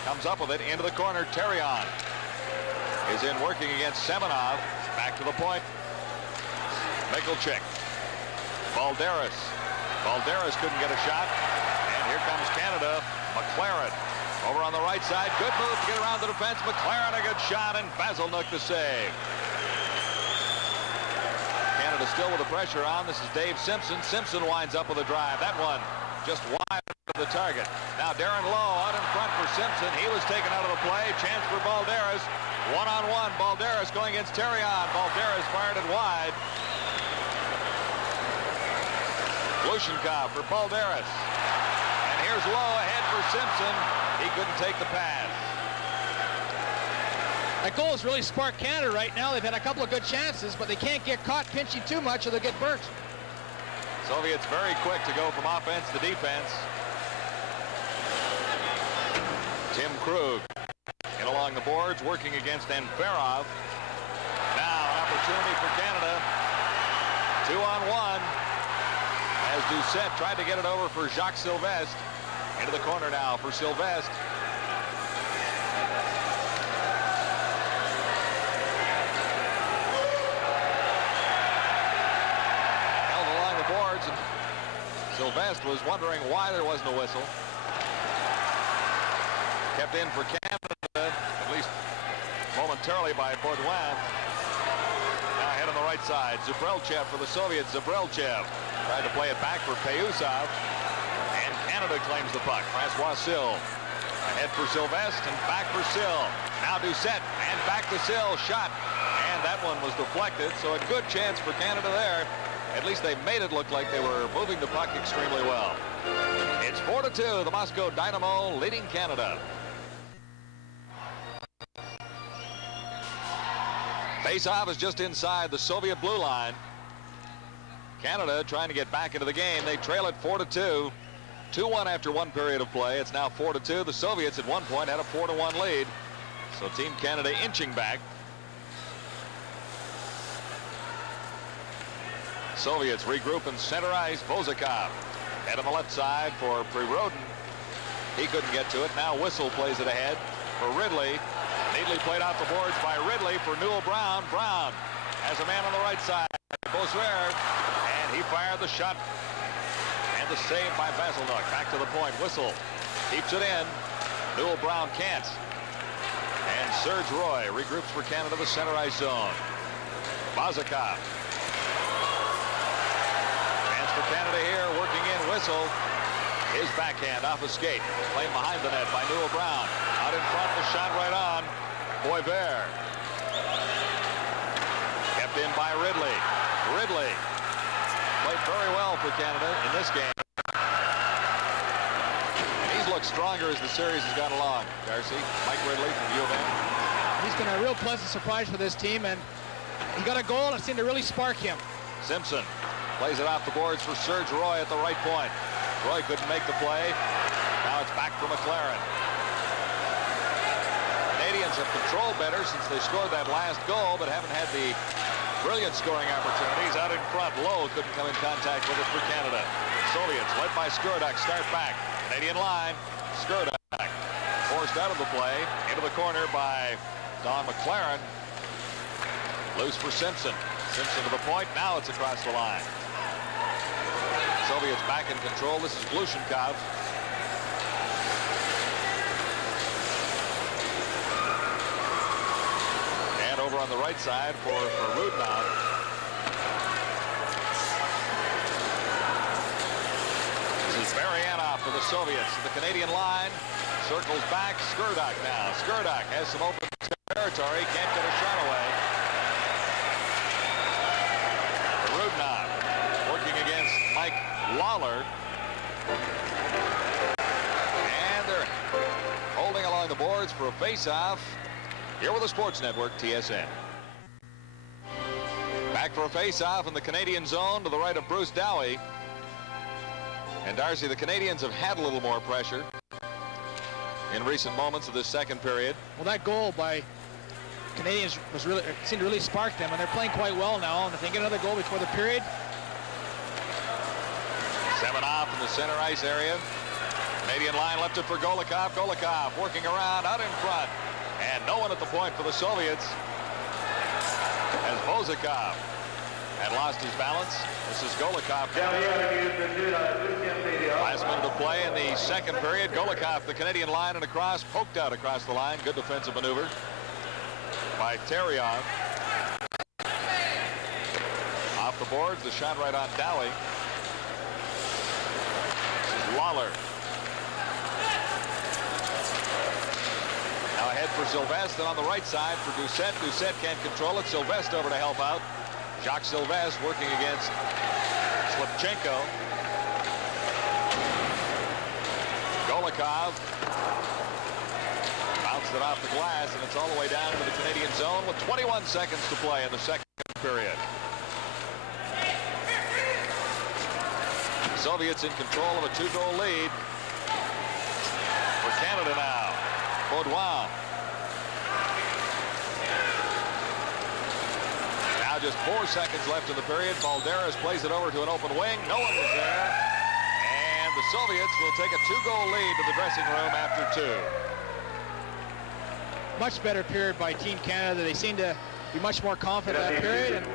comes up with it into the corner. Terrion is in working against Semenov. Back to the point. Mikulchik. Balderas. Balderas couldn't get a shot. And here comes Canada. McLaren over on the right side. Good move to get around the defense. McLaren a good shot, and Basilnuk the save. Canada still with the pressure on. This is Dave Simpson. Simpson winds up with a drive. That one just wide of the target. Now Darren Lowe out in front for Simpson. He was taken out of the play. Chance for Balderas. One-on-one. Balderas going against Terrion. Balderas fired it wide. Glushenkov for Balderas. And here's Lowe ahead for Simpson. He couldn't take the pass. That goal has really sparked Canada right now. They've had a couple of good chances, but they can't get caught pinching too much or they'll get burnt. Soviets very quick to go from offense to defense. Tim Krug in along the boards, working against Enferov. Now an opportunity for Canada. 2-on-1. As Doucette tried to get it over for Jacques Sylvestre. Into the corner now for Sylvestre. Held along the boards, and Sylvestre was wondering why there wasn't a whistle. Kept in for Canada, at least momentarily, by Baudouin. Now ahead on the right side, Zabrelchev for the Soviets. Zabrelchev tried to play it back for Payusov. And Canada claims the puck. Francois Sill ahead for Sylvestre and back for Sill. Now Doucette and back to Sill. Shot. And that one was deflected. So a good chance for Canada there. At least they made it look like they were moving the puck extremely well. It's 4-2. The Moscow Dynamo leading Canada. Face-off is just inside the Soviet blue line. Canada trying to get back into the game. They trail it 4-2. 2-1 after one period of play. It's now 4-2. The Soviets at one point had a 4-1 lead. So Team Canada inching back. Soviets regroup in center ice. Vozakov head on the left side for Prirodin. He couldn't get to it. Now Whistle plays it ahead for Ridley. Neatly played out the boards by Ridley for Newell Brown. Brown has a man on the right side. Bossuer, and he fired the shot. And the save by Basilnuk. Back to the point. Whistle keeps it in. Newell Brown can't. And Serge Roy regroups for Canada, the center ice zone. Vozakov. Chance for Canada here, working in. Whistle. His backhand off a skate. Played behind the net by Newell Brown. Out in front, the shot right on. Boisvert. Kept in by Ridley. Ridley played very well for Canada in this game. And he's looked stronger as the series has gone along. Darcy, Mike Ridley from U of M. He's been a real pleasant surprise for this team, and he got a goal and it seemed to really spark him. Simpson plays it off the boards for Serge Roy at the right point. Roy couldn't make the play. Now it's back for McLaren. Canadians have controlled better since they scored that last goal, but haven't had the brilliant scoring opportunities. Out in front, Lowe couldn't come in contact with it for Canada. Soviets led by Skurduk start back. Canadian line. Skurduk forced out of the play. Into the corner by Don McLaren. Loose for Simpson. Simpson to the point. Now it's across the line. Soviets back in control. This is Glushenkov. And over on the right side for Rudnov. This is Marianov for the Soviets. The Canadian line circles back. Skurduk now. Skurduk has some open territory. Can't get a shot away. Rudnov working against Mike Lawler. And they're holding along the boards for a face-off. Here with the Sports Network, TSN. Back for a face-off in the Canadian zone to the right of Bruce Dowie. And Darcy, the Canadians have had a little more pressure in recent moments of this second period. Well, that goal by Canadians was really seemed to really spark them, and they're playing quite well now. And if they get another goal before the period. Semenov in the center ice area. Canadian line left it for Golikov. Golikov working around out in front. And no one at the point for the Soviets as Vozikov had lost his balance. This is Golikov. Last minute of play in the second period. Golikov, the Canadian line and across, poked out across the line. Good defensive maneuver by Terrion. Off the boards, the shot right on Dowie. This is Lawler. Now ahead for Sylvestre, and on the right side for Doucette. Doucette can't control it. Sylvestre over to help out. Jacques Sylvestre working against Slipchenko. Golikov bounced it off the glass, and it's all the way down to the Canadian zone with 21 seconds to play in the second period. The Soviets in control of a 2-goal lead. For Canada now, Baudouin. Now just 4 seconds left in the period. Balderas plays it over to an open wing. No one was there. And the Soviets will take a 2-goal lead to the dressing room after 2. Much better period by Team Canada. They seem to be much more confident in that period and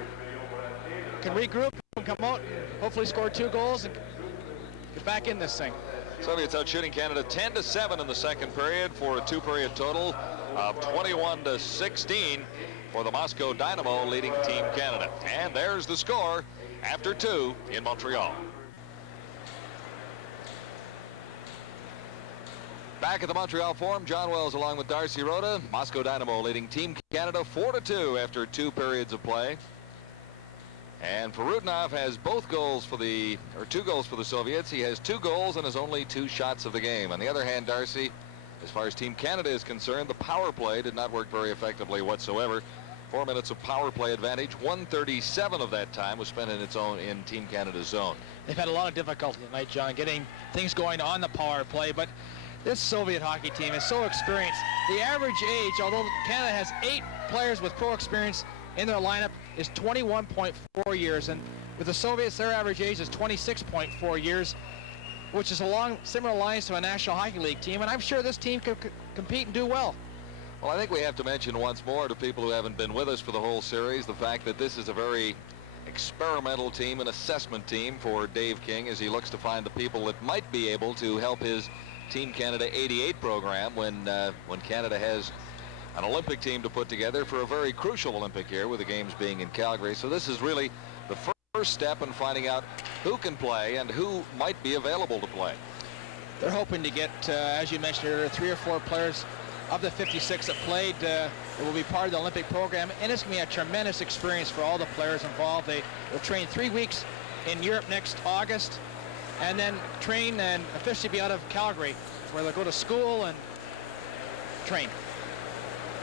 can regroup and come out, hopefully score 2 goals and get back in this thing. Soviets out shooting Canada 10-7 in the second period for a 2-period total of 21-16 for the Moscow Dynamo leading Team Canada. And there's the score after 2 in Montreal. Back at the Montreal Forum, John Wells along with Darcy Rhoda. Moscow Dynamo leading Team Canada 4-2 after 2 periods of play. And Farutnov has 2 goals for the Soviets. He has 2 goals and has only 2 shots of the game. On the other hand, Darcy, as far as Team Canada is concerned, the power play did not work very effectively whatsoever. 4 minutes of power play advantage. 137 of that time was spent in Team Canada's zone. They've had a lot of difficulty tonight, John, getting things going on the power play, but this Soviet hockey team is so experienced. The average age, although Canada has 8 players with pro experience in their lineup, is 21.4 years, and with the Soviets, their average age is 26.4 years, which is along similar lines to a National Hockey League team, and I'm sure this team could compete and do well. Well, I think we have to mention once more to people who haven't been with us for the whole series the fact that this is a very experimental team, an assessment team for Dave King as he looks to find the people that might be able to help his Team Canada 88 program when Canada has an Olympic team to put together for a very crucial Olympic year with the games being in Calgary. So this is really the first step in finding out who can play and who might be available to play. They're hoping to get, as you mentioned earlier, 3 or 4 players of the 56 that played that will be part of the Olympic program, and it's going to be a tremendous experience for all the players involved. They will train 3 weeks in Europe next August, and then train and officially be out of Calgary, where they'll go to school and train.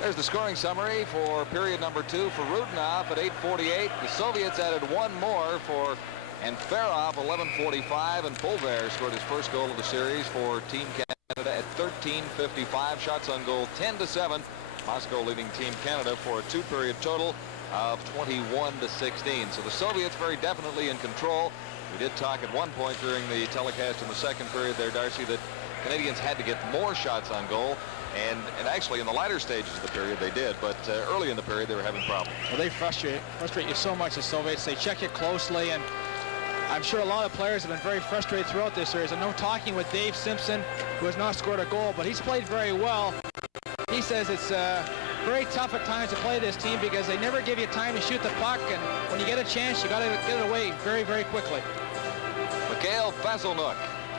There's the scoring summary for period number 2 for Rudinov at 8:48. The Soviets added 1 more for Anferov, 11:45, and Pulver scored his first goal of the series for Team Canada at 13:55. Shots on goal 10-7. Moscow leading Team Canada for a 2-period total of 21-16. So the Soviets very definitely in control. We did talk at one point during the telecast in the second period there, Darcy, that Canadians had to get more shots on goal. And actually in the latter stages of the period they did, but early in the period they were having problems. Well, they frustrate you so much, the Soviets. They check it closely, and I'm sure a lot of players have been very frustrated throughout this series. I know talking with Dave Simpson, who has not scored a goal, but he's played very well. He says it's very tough at times to play this team because they never give you time to shoot the puck, and when you get a chance, you got to get it away very, very quickly. Mikhail Vasilnuk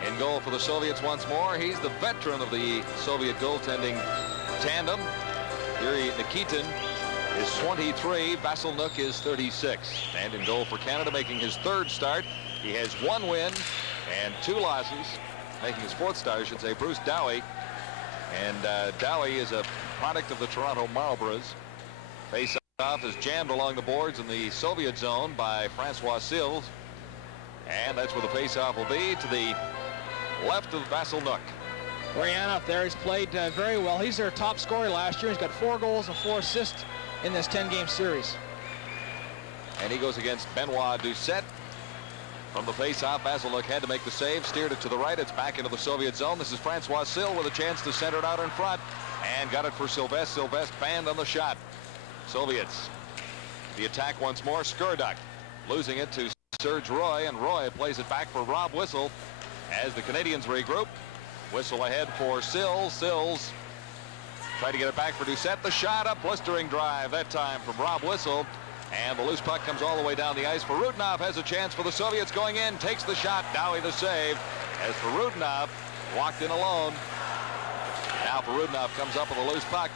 in goal for the Soviets once more. He's the veteran of the Soviet goaltending tandem. Yuri Nikitin is 23. Vasilnuk is 36. And in goal for Canada, making his 3rd start. He has 1 win and 2 losses. Making his 4th start, I should say, Bruce Dowie. And Dowie is a product of the Toronto Marlboros. Face-off is jammed along the boards in the Soviet zone by Francois Sills. And that's where the face-off will be, to the left of Vasilnuk. Ryanov there, he's played very well. He's their top scorer last year. He's got 4 goals and 4 assists in this 10-game series. And he goes against Benoit Doucette. From the face-off, Vasiluk had to make the save, steered it to the right. It's back into the Soviet zone. This is Francois Sill with a chance to center it out in front, and got it for Sylvestre. Sylvestre banned on the shot. Soviets, the attack once more. Skurduk losing it to Serge Roy, and Roy plays it back for Rob Whistle as the Canadians regroup. Whistle ahead for Sills. Sills tried to get it back for Doucette. The shot, a blistering drive that time from Rob Whistle. And the loose puck comes all the way down the ice for Rudinov. Has a chance for the Soviets going in. Takes the shot. Dowie the save. As for Rudinov, walked in alone. Now for Rudinov comes up with a loose puck.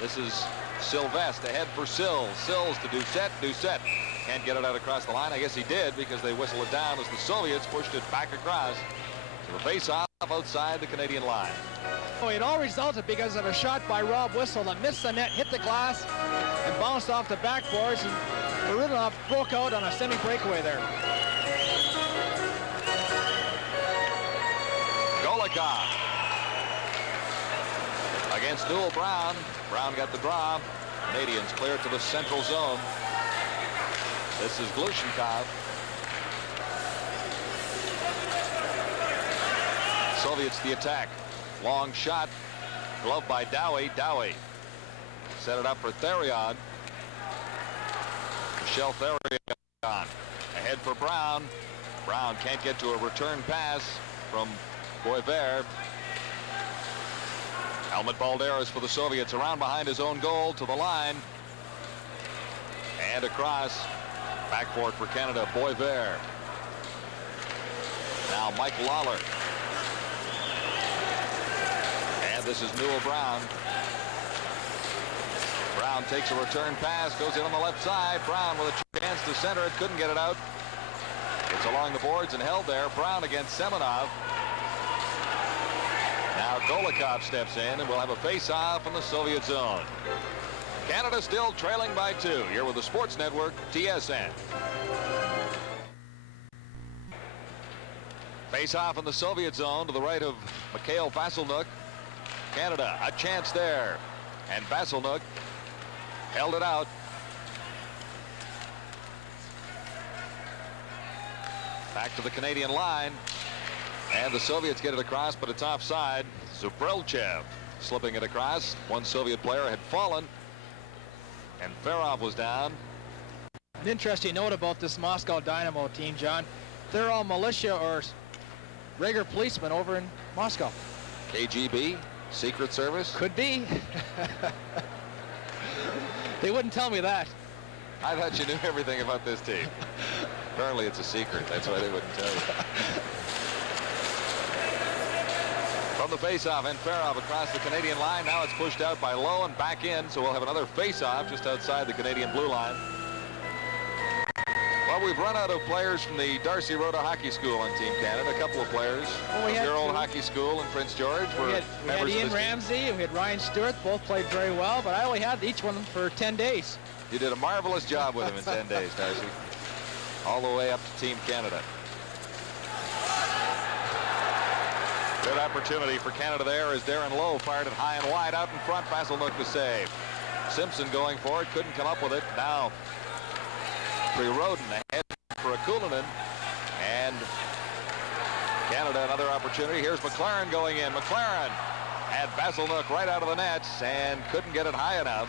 This is Sylvestre ahead for Sills. Sills to Doucette. Doucette can't get it out across the line. I guess he did because they whistle it down as the Soviets pushed it back across. So the face-off outside the Canadian line. Oh, it all resulted because of a shot by Rob Whistle that missed the net, hit the glass, and bounced off the backboards, and Rudinov broke out on a semi-breakaway there. Golikov against Newell Brown. Brown got the draw. Canadians clear it to the central zone. This is Glushenkov. Soviets the attack. Long shot. Glove by Dowie. Dowie set it up for Therion. Michel Therion ahead for Brown. Brown can't get to a return pass from Boisvert. Helmut Balderas for the Soviets around behind his own goal to the line. And across. Backboard for Canada, Boisvert. Now Mike Lawler. And this is Newell Brown. Brown takes a return pass, goes in on the left side. Brown with a chance to center it, couldn't get it out. It's along the boards and held there. Brown against Semenov. Now Golikov steps in, and we'll have a face-off in the Soviet zone. Canada still trailing by 2 here with the Sports Network, TSN. Face-off in the Soviet zone to the right of Mikhail Vasiluk. Canada, a chance there. And Vasiluk held it out. Back to the Canadian line. And the Soviets get it across, but it's offside. Zubrilchev slipping it across. One Soviet player had fallen. And Ferov was down. An interesting note about this Moscow Dynamo team, John. They're all militia or regular policemen over in Moscow. KGB, Secret Service? Could be. They wouldn't tell me that. I thought you knew everything about this team. Apparently it's a secret. That's why they wouldn't tell you. From the face-off, and Ferov across the Canadian line. Now it's pushed out by Lowe and back in, so we'll have another face-off just outside the Canadian blue line. Well, we've run out of players from the Darcy Rhoda Hockey School on Team Canada. A couple of players from their old hockey school in Prince George were we had Ian Ramsey, we had Ryan Stewart, both played very well, but I only had each one for 10 days. You did a marvelous job with him in 10 days, Darcy. All the way up to Team Canada. Good opportunity for Canada there as Darren Lowe fired it high and wide out in front. Vasiluk to save. Simpson going for it, couldn't come up with it. Now Prirodin ahead for a Kulinen. And Canada another opportunity. Here's McLaren going in. McLaren had Vasiluk right out of the nets and couldn't get it high enough.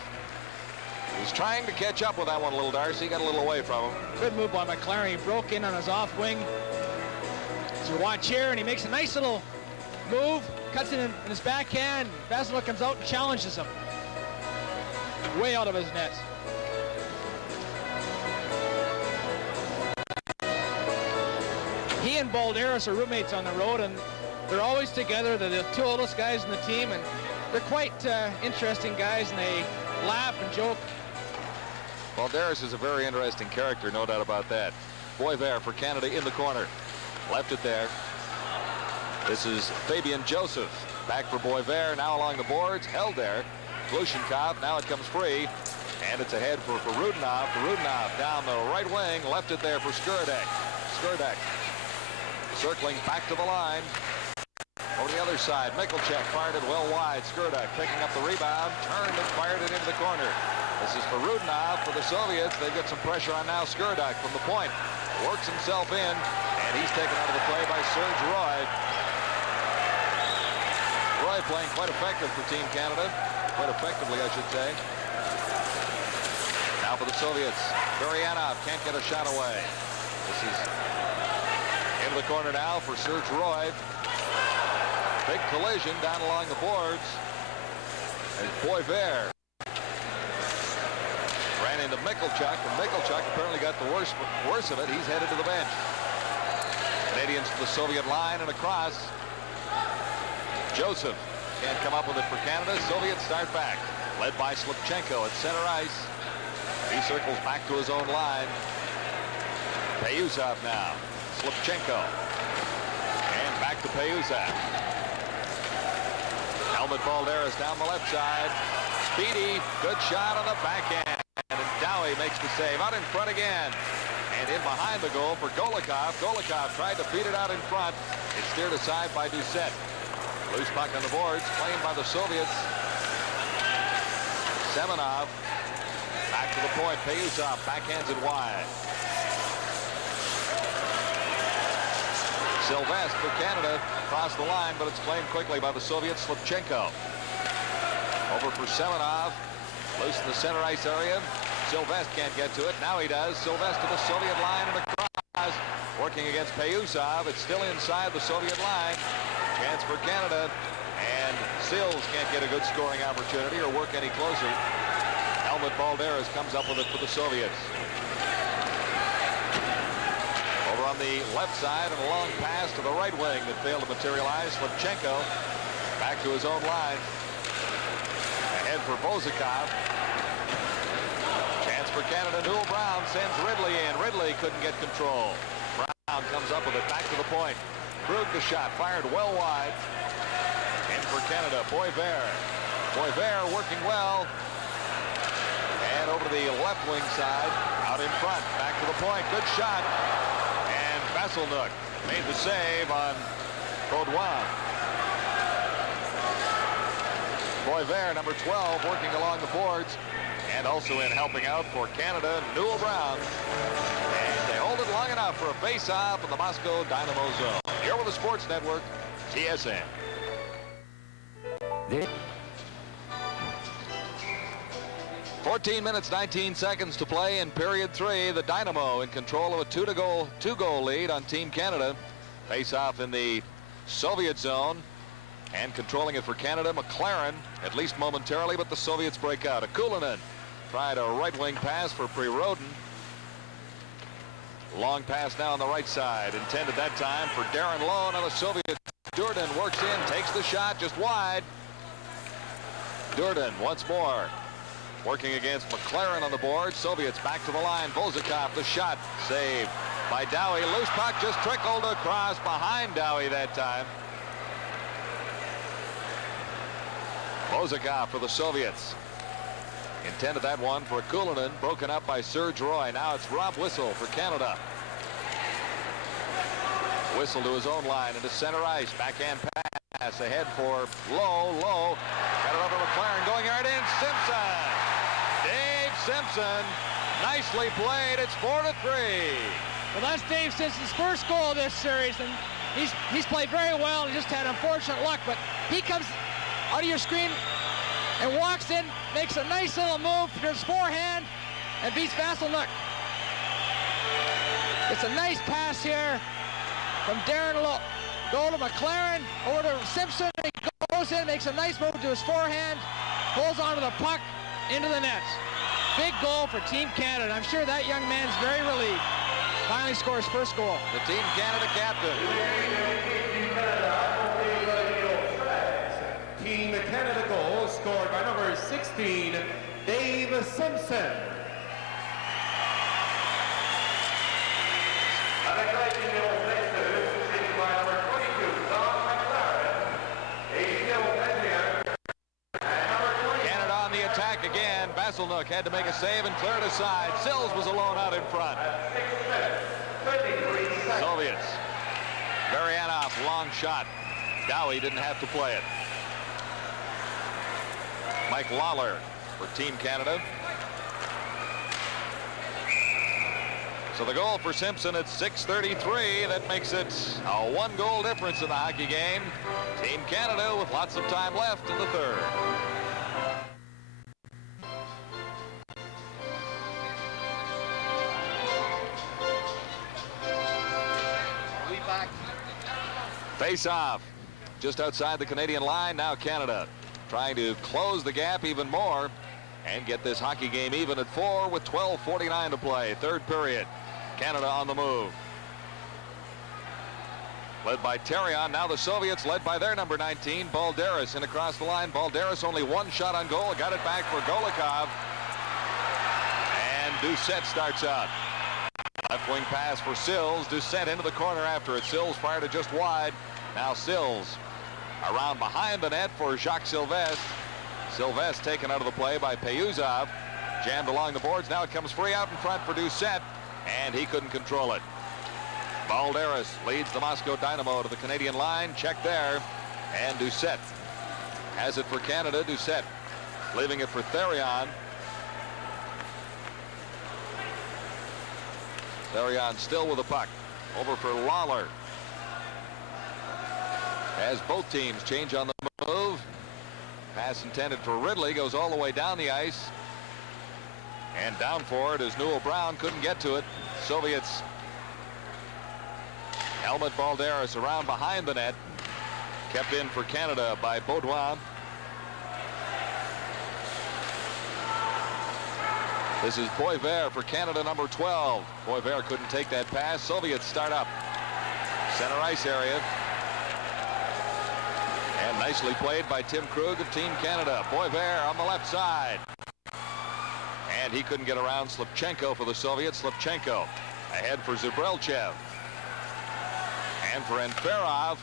He was trying to catch up with that one, little Darcy. Got a little away from him. Good move by McLaren. He broke in on his off wing. As you watch here, and he makes a nice little move, cuts it in his backhand. Vasiluk comes out and challenges him. Way out of his net. He and Balderas are roommates on the road, and they're always together. They're the two oldest guys in the team, and they're quite interesting guys, and they laugh and joke. Balderas is a very interesting character, no doubt about that. Boisvert for Canada in the corner. Left it there. This is Fabian Joseph. Back for Boisvert, now along the boards, held there. Glushenkov, now it comes free. And it's ahead for Rudinov. Rudinov down the right wing, left it there for Skurdek. Skurdek circling back to the line. Over the other side, Michalchek fired it well wide. Skurdek picking up the rebound, turned and fired it into the corner. This is for Rudinov for the Soviets. They've got some pressure on now. Skurdek from the point works himself in and And he's taken out of the play by Serge Roy. Roy playing quite effective for Team Canada. Quite effectively, I should say. Now for the Soviets. Baryanov can't get a shot away. This is into the corner now for Serge Roy. Big collision down along the boards. As Boisvert ran into Michalchuk, and Michalchuk apparently got the worst of it. He's headed to the bench. Canadians to the Soviet line and across. Joseph can't come up with it for Canada. Soviets start back. Led by Slipchenko at center ice. He circles back to his own line. Payuzov now. Slipchenko. And back to Payuzov. Helmut Balderas down the left side. Speedy. Good shot on the backhand. And Dowie makes the save. Out in front again. And in behind the goal for Golikov. Golikov tried to feed it out in front. It's steered aside by Doucette. Loose puck on the boards, claimed by the Soviets. Semenov back to the point. Payuzov backhands it wide. Sylvestre for Canada across the line, but it's claimed quickly by the Soviets. Slipchenko over for Semenov. Loose in the center ice area. Sylvestre can't get to it. Now he does. Sylvestre to the Soviet line and across. Working against Payuzov. It's still inside the Soviet line. Chance for Canada, and Sills can't get a good scoring opportunity or work any closer. Helmut Balderas comes up with it for the Soviets. Over on the left side, and a long pass to the right wing that failed to materialize. Slipchenko back to his own line. Ahead for Bozakov. Chance for Canada. Newell Brown sends Ridley in. Ridley couldn't get control. Brown comes up with it back to the point. Krug the shot, fired well wide. In for Canada, Boisvert. Boisvert working well. And over to the left wing side, out in front, back to the point, good shot. And Vasselnuk made the save on Baudouin. Boisvert, number 12, working along the boards. And also in helping out for Canada, Newell Brown. And they hold it long enough for a face-off in the Moscow Dynamo zone. Here with the Sports Network, TSN. 14 minutes, 19 seconds to play in period 3. The Dynamo in control of a two-goal lead on Team Canada. Face-off in the Soviet zone. And controlling it for Canada, McLaren, at least momentarily, but the Soviets break out. Akulinen tried a right-wing pass for Prirodin. Long pass now on the right side, intended that time for Darren Lowe. Now the Soviet Durden works in, takes the shot just wide. Durden once more working against McLaren on the board. Soviets back to the line. Bozakov, the shot saved by Dowie. Loose puck just trickled across behind Dowie that time. Bozakov for the Soviets. Intended that one for Akulinen, broken up by Serge Roy. Now it's Rob Whistle for Canada. Whistle to his own line into center ice. Backhand pass ahead for Lowe. Lowe got it over McLaren, going right in. Simpson. Dave Simpson. Nicely played. It's 4-3. Well, that's Dave Simpson's first goal of this series, and he's played very well. He just had unfortunate luck, but he comes out of your screen and walks in, makes a nice little move to his forehand, and beats Vasselnuk. It's a nice pass here from Darren Lowe. Goal to McLaren, over to Simpson. He goes in, makes a nice move to his forehand, pulls onto the puck, into the net. Big goal for Team Canada. I'm sure that young man's very relieved. Finally scores first goal. The Team Canada captain. Team Canada goal scored by number 16, Dave Simpson. Canada on the attack again. Vasselnuk had to make a save and clear it aside. Sills was alone out in front. Soviets. Baryanov, long shot. Dowie didn't have to play it. Mike Lawler for Team Canada. So the goal for Simpson at 6:33. That makes it a 1-goal difference in the hockey game. Team Canada with lots of time left in the third. Face off just outside the Canadian line. Now Canada trying to close the gap even more and get this hockey game even at 4 with 12:49 to play. Third period. Canada on the move. Led by Terrion. Now the Soviets led by their number 19, Balderas, in across the line. Balderas only 1 shot on goal. Got it back for Golikov. And Doucette starts out. Left wing pass for Sills. Doucette into the corner after it. Sills fired it just wide. Now Sills around behind the net for Jacques Sylvestre. Sylvestre taken out of the play by Payuzov. Jammed along the boards. Now it comes free out in front for Doucette. And he couldn't control it. Balderas leads the Moscow Dynamo to the Canadian line. Check there. And Doucette has it for Canada. Doucette leaving it for Therion. Therion still with the puck. Over for Lawler. As both teams change on the move. Pass intended for Ridley. Goes all the way down the ice. And down for it as Newell Brown couldn't get to it. Soviets. Helmut Balderas around behind the net. Kept in for Canada by Baudouin. This is Poivert for Canada, number 12. Poivert couldn't take that pass. Soviets start up. Center ice area. And nicely played by Tim Krug of Team Canada. Poivert on the left side. And he couldn't get around Slipchenko for the Soviets. Slipchenko ahead for Zubrilchev. And for Enferov.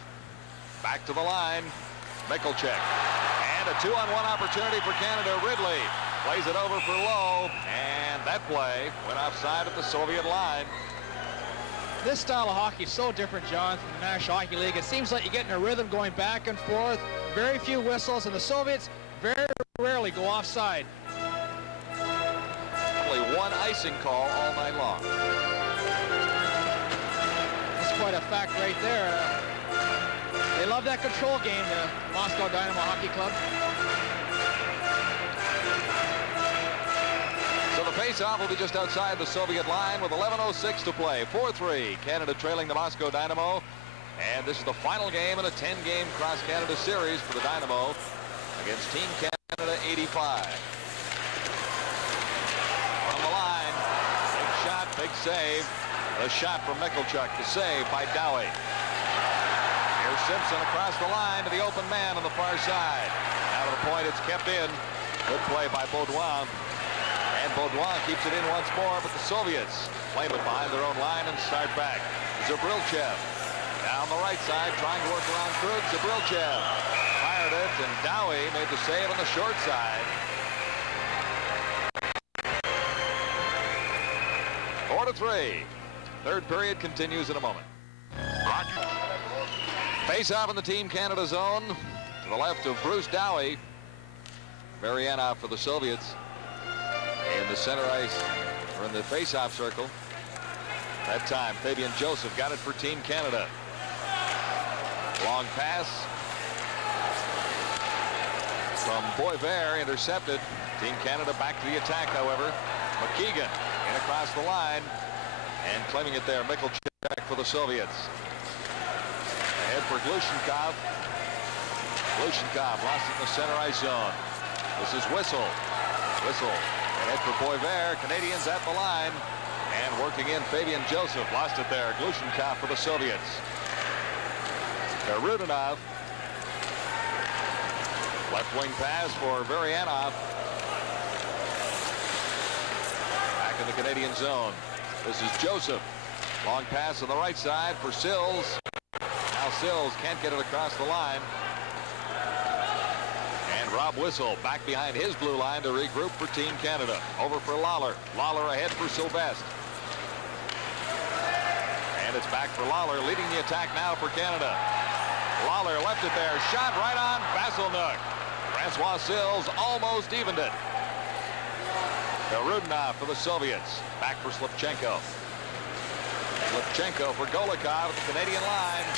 Back to the line. Mikulchek. And a 2-on-1 opportunity for Canada. Ridley plays it over for Lowe. And that play went offside at the Soviet line. This style of hockey is so different, John, from the National Hockey League. It seems like you're getting a rhythm going back and forth. Very few whistles, and the Soviets very rarely go offside. Only one icing call all night long. That's quite a fact right there. They love that control game, the Moscow Dynamo Hockey Club. So the face-off will be just outside the Soviet line with 11:06 to play. 4-3. Canada trailing the Moscow Dynamo. And this is the final game in a 10-game cross-Canada series for the Dynamo against Team Canada 85. On the line. Big shot, big save. The shot from Mikulchuk. The save by Dowie. Here's Simpson across the line to the open man on the far side. Now to the point, it's kept in. Good play by Baudouin. And Baudouin keeps it in once more, but the Soviets claim it behind their own line and start back. Zubrilchev down the right side, trying to work around Krug. Zubrilchev fired it, and Dowie made the save on the short side. 4-3. Third period continues in a moment. Face off in the Team Canada zone to the left of Bruce Dowie. Marianov for the Soviets. In the center ice, or in the face-off circle. That time, Fabian Joseph got it for Team Canada. Long pass from Poivert, intercepted. Team Canada back to the attack, however. McKeegan in across the line, and claiming it there, Mikulchuk for the Soviets. Ahead for Glushenkov. Glushenkov lost it in the center ice zone. This is Whistle. Whistle. Ahead for Poivert. Canadians at the line. And working in Fabian Joseph. Lost it there. Glushenkov for the Soviets. Rudinov. Left wing pass for Varianov. Back in the Canadian zone. This is Joseph. Long pass on the right side for Sills. Now Sills can't get it across the line. And Rob Whistle back behind his blue line to regroup for Team Canada. Over for Lawler. Lawler ahead for Sylvestre. And it's back for Lawler, leading the attack now for Canada. Lawler left it there. Shot right on Vasilnuk. Francois Sills almost evened it. Rudinov for the Soviets. Back for Slipchenko. Slipchenko for Golikov at the Canadian line.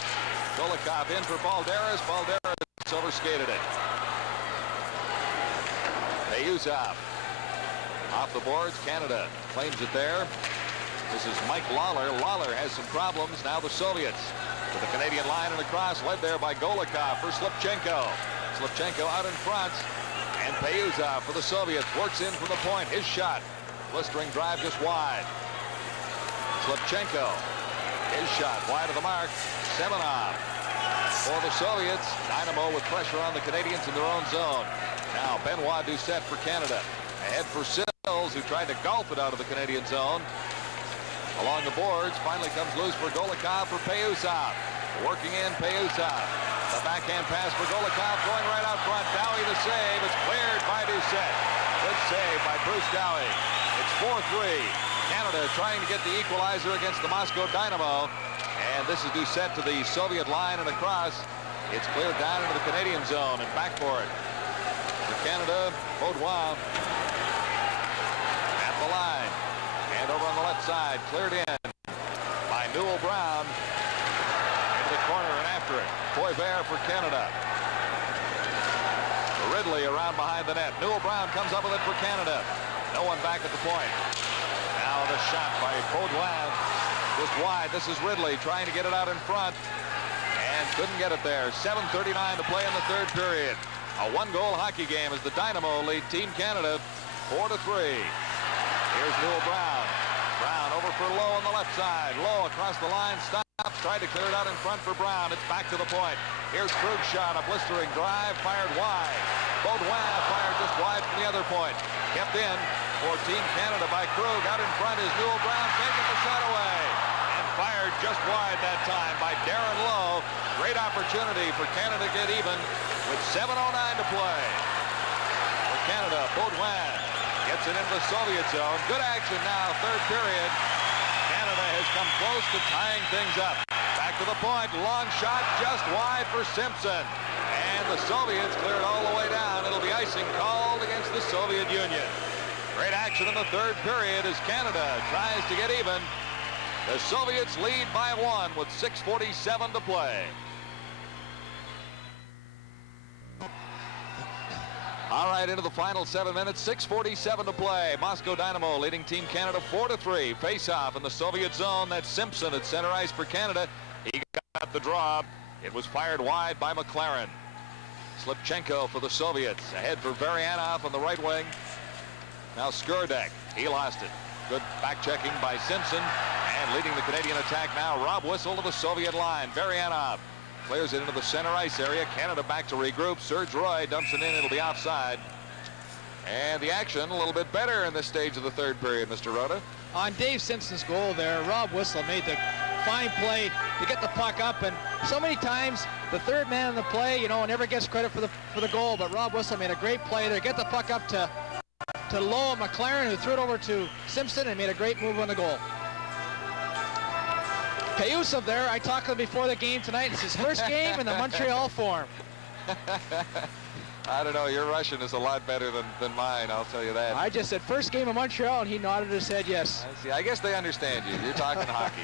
Golikov in for Balderas. Balderas overskated it. Payuzov off the boards. Canada claims it there. This is Mike Lawler. Lawler has some problems. Now the Soviets to the Canadian line and across, led there by Golikov for Slipchenko. Slipchenko out in front. And Payuzov for the Soviets works in from the point. His shot. Blistering drive just wide. Slipchenko. His shot wide of the mark. Semenov for the Soviets. Dynamo with pressure on the Canadians in their own zone. Now Benoit Doucette for Canada. Ahead for Sills, who tried to golf it out of the Canadian zone. Along the boards, finally comes loose for Golikov for Payuzov. Working in Payuzov. The backhand pass for Golikov going right out front. Dowie the save. It's cleared by Doucette. Good save by Bruce Dowie. It's 4-3. Canada trying to get the equalizer against the Moscow Dynamo. And this is Doucette to the Soviet line and across. It's cleared down into the Canadian zone and back for it. For Canada, Baudouin at the line. And over on the left side, cleared in by Newell Brown. Into the corner and after it. Poivert for Canada. Ridley around behind the net. Newell Brown comes up with it for Canada. No one back at the point. Now the shot by Baudouin. Just wide. This is Ridley trying to get it out in front. And couldn't get it there. 7:39 to play in the third period. A one-goal hockey game as the Dynamo lead Team Canada 4-3. Here's Newell Brown. Brown over for Lowe on the left side. Lowe across the line, stops, tried to clear it out in front for Brown. It's back to the point. Here's Krug's shot, a blistering drive, fired wide. Baudouin fired just wide from the other point. Kept in for Team Canada by Krug. Out in front is Newell Brown, taking the shot away. And fired just wide that time by Darren Lowe. Great opportunity for Canada to get even with 7:09 to play. For Canada, Baudouin gets it into the Soviet zone. Good action now, third period. Canada has come close to tying things up. Back to the point, long shot just wide for Simpson. And the Soviets clear it all the way down. It'll be icing called against the Soviet Union. Great action in the third period as Canada tries to get even. The Soviets lead by 1 with 6:47 to play. All right, into the final 7 minutes, 6:47 to play. Moscow Dynamo leading Team Canada 4-3. Face-off in the Soviet zone. That's Simpson at center ice for Canada. He got the draw. It was fired wide by McLaren. Slipchenko for the Soviets. Ahead for Varianov on the right wing. Now Skurdek. He lost it. Good back-checking by Simpson. And leading the Canadian attack now, Rob Whistle to the Soviet line. Varianov clears it into the center ice area. Canada back to regroup. Serge Roy dumps it in. It'll be offside. And the action a little bit better in this stage of the third period, Mr. Rhoda. On Dave Simpson's goal there, Rob Whistle made the fine play to get the puck up, and so many times the third man in the play, you know, never gets credit for the goal, but Rob Whistle made a great play there, get the puck up to Lowe McLaren, who threw it over to Simpson and made a great move on the goal. Payuzov there, I talked to him before the game tonight. It's his first game in the Montreal form. I don't know, your Russian is a lot better than mine, I'll tell you that. I just said first game in Montreal, and he nodded his head yes. I see. I guess they understand you. You're talking hockey.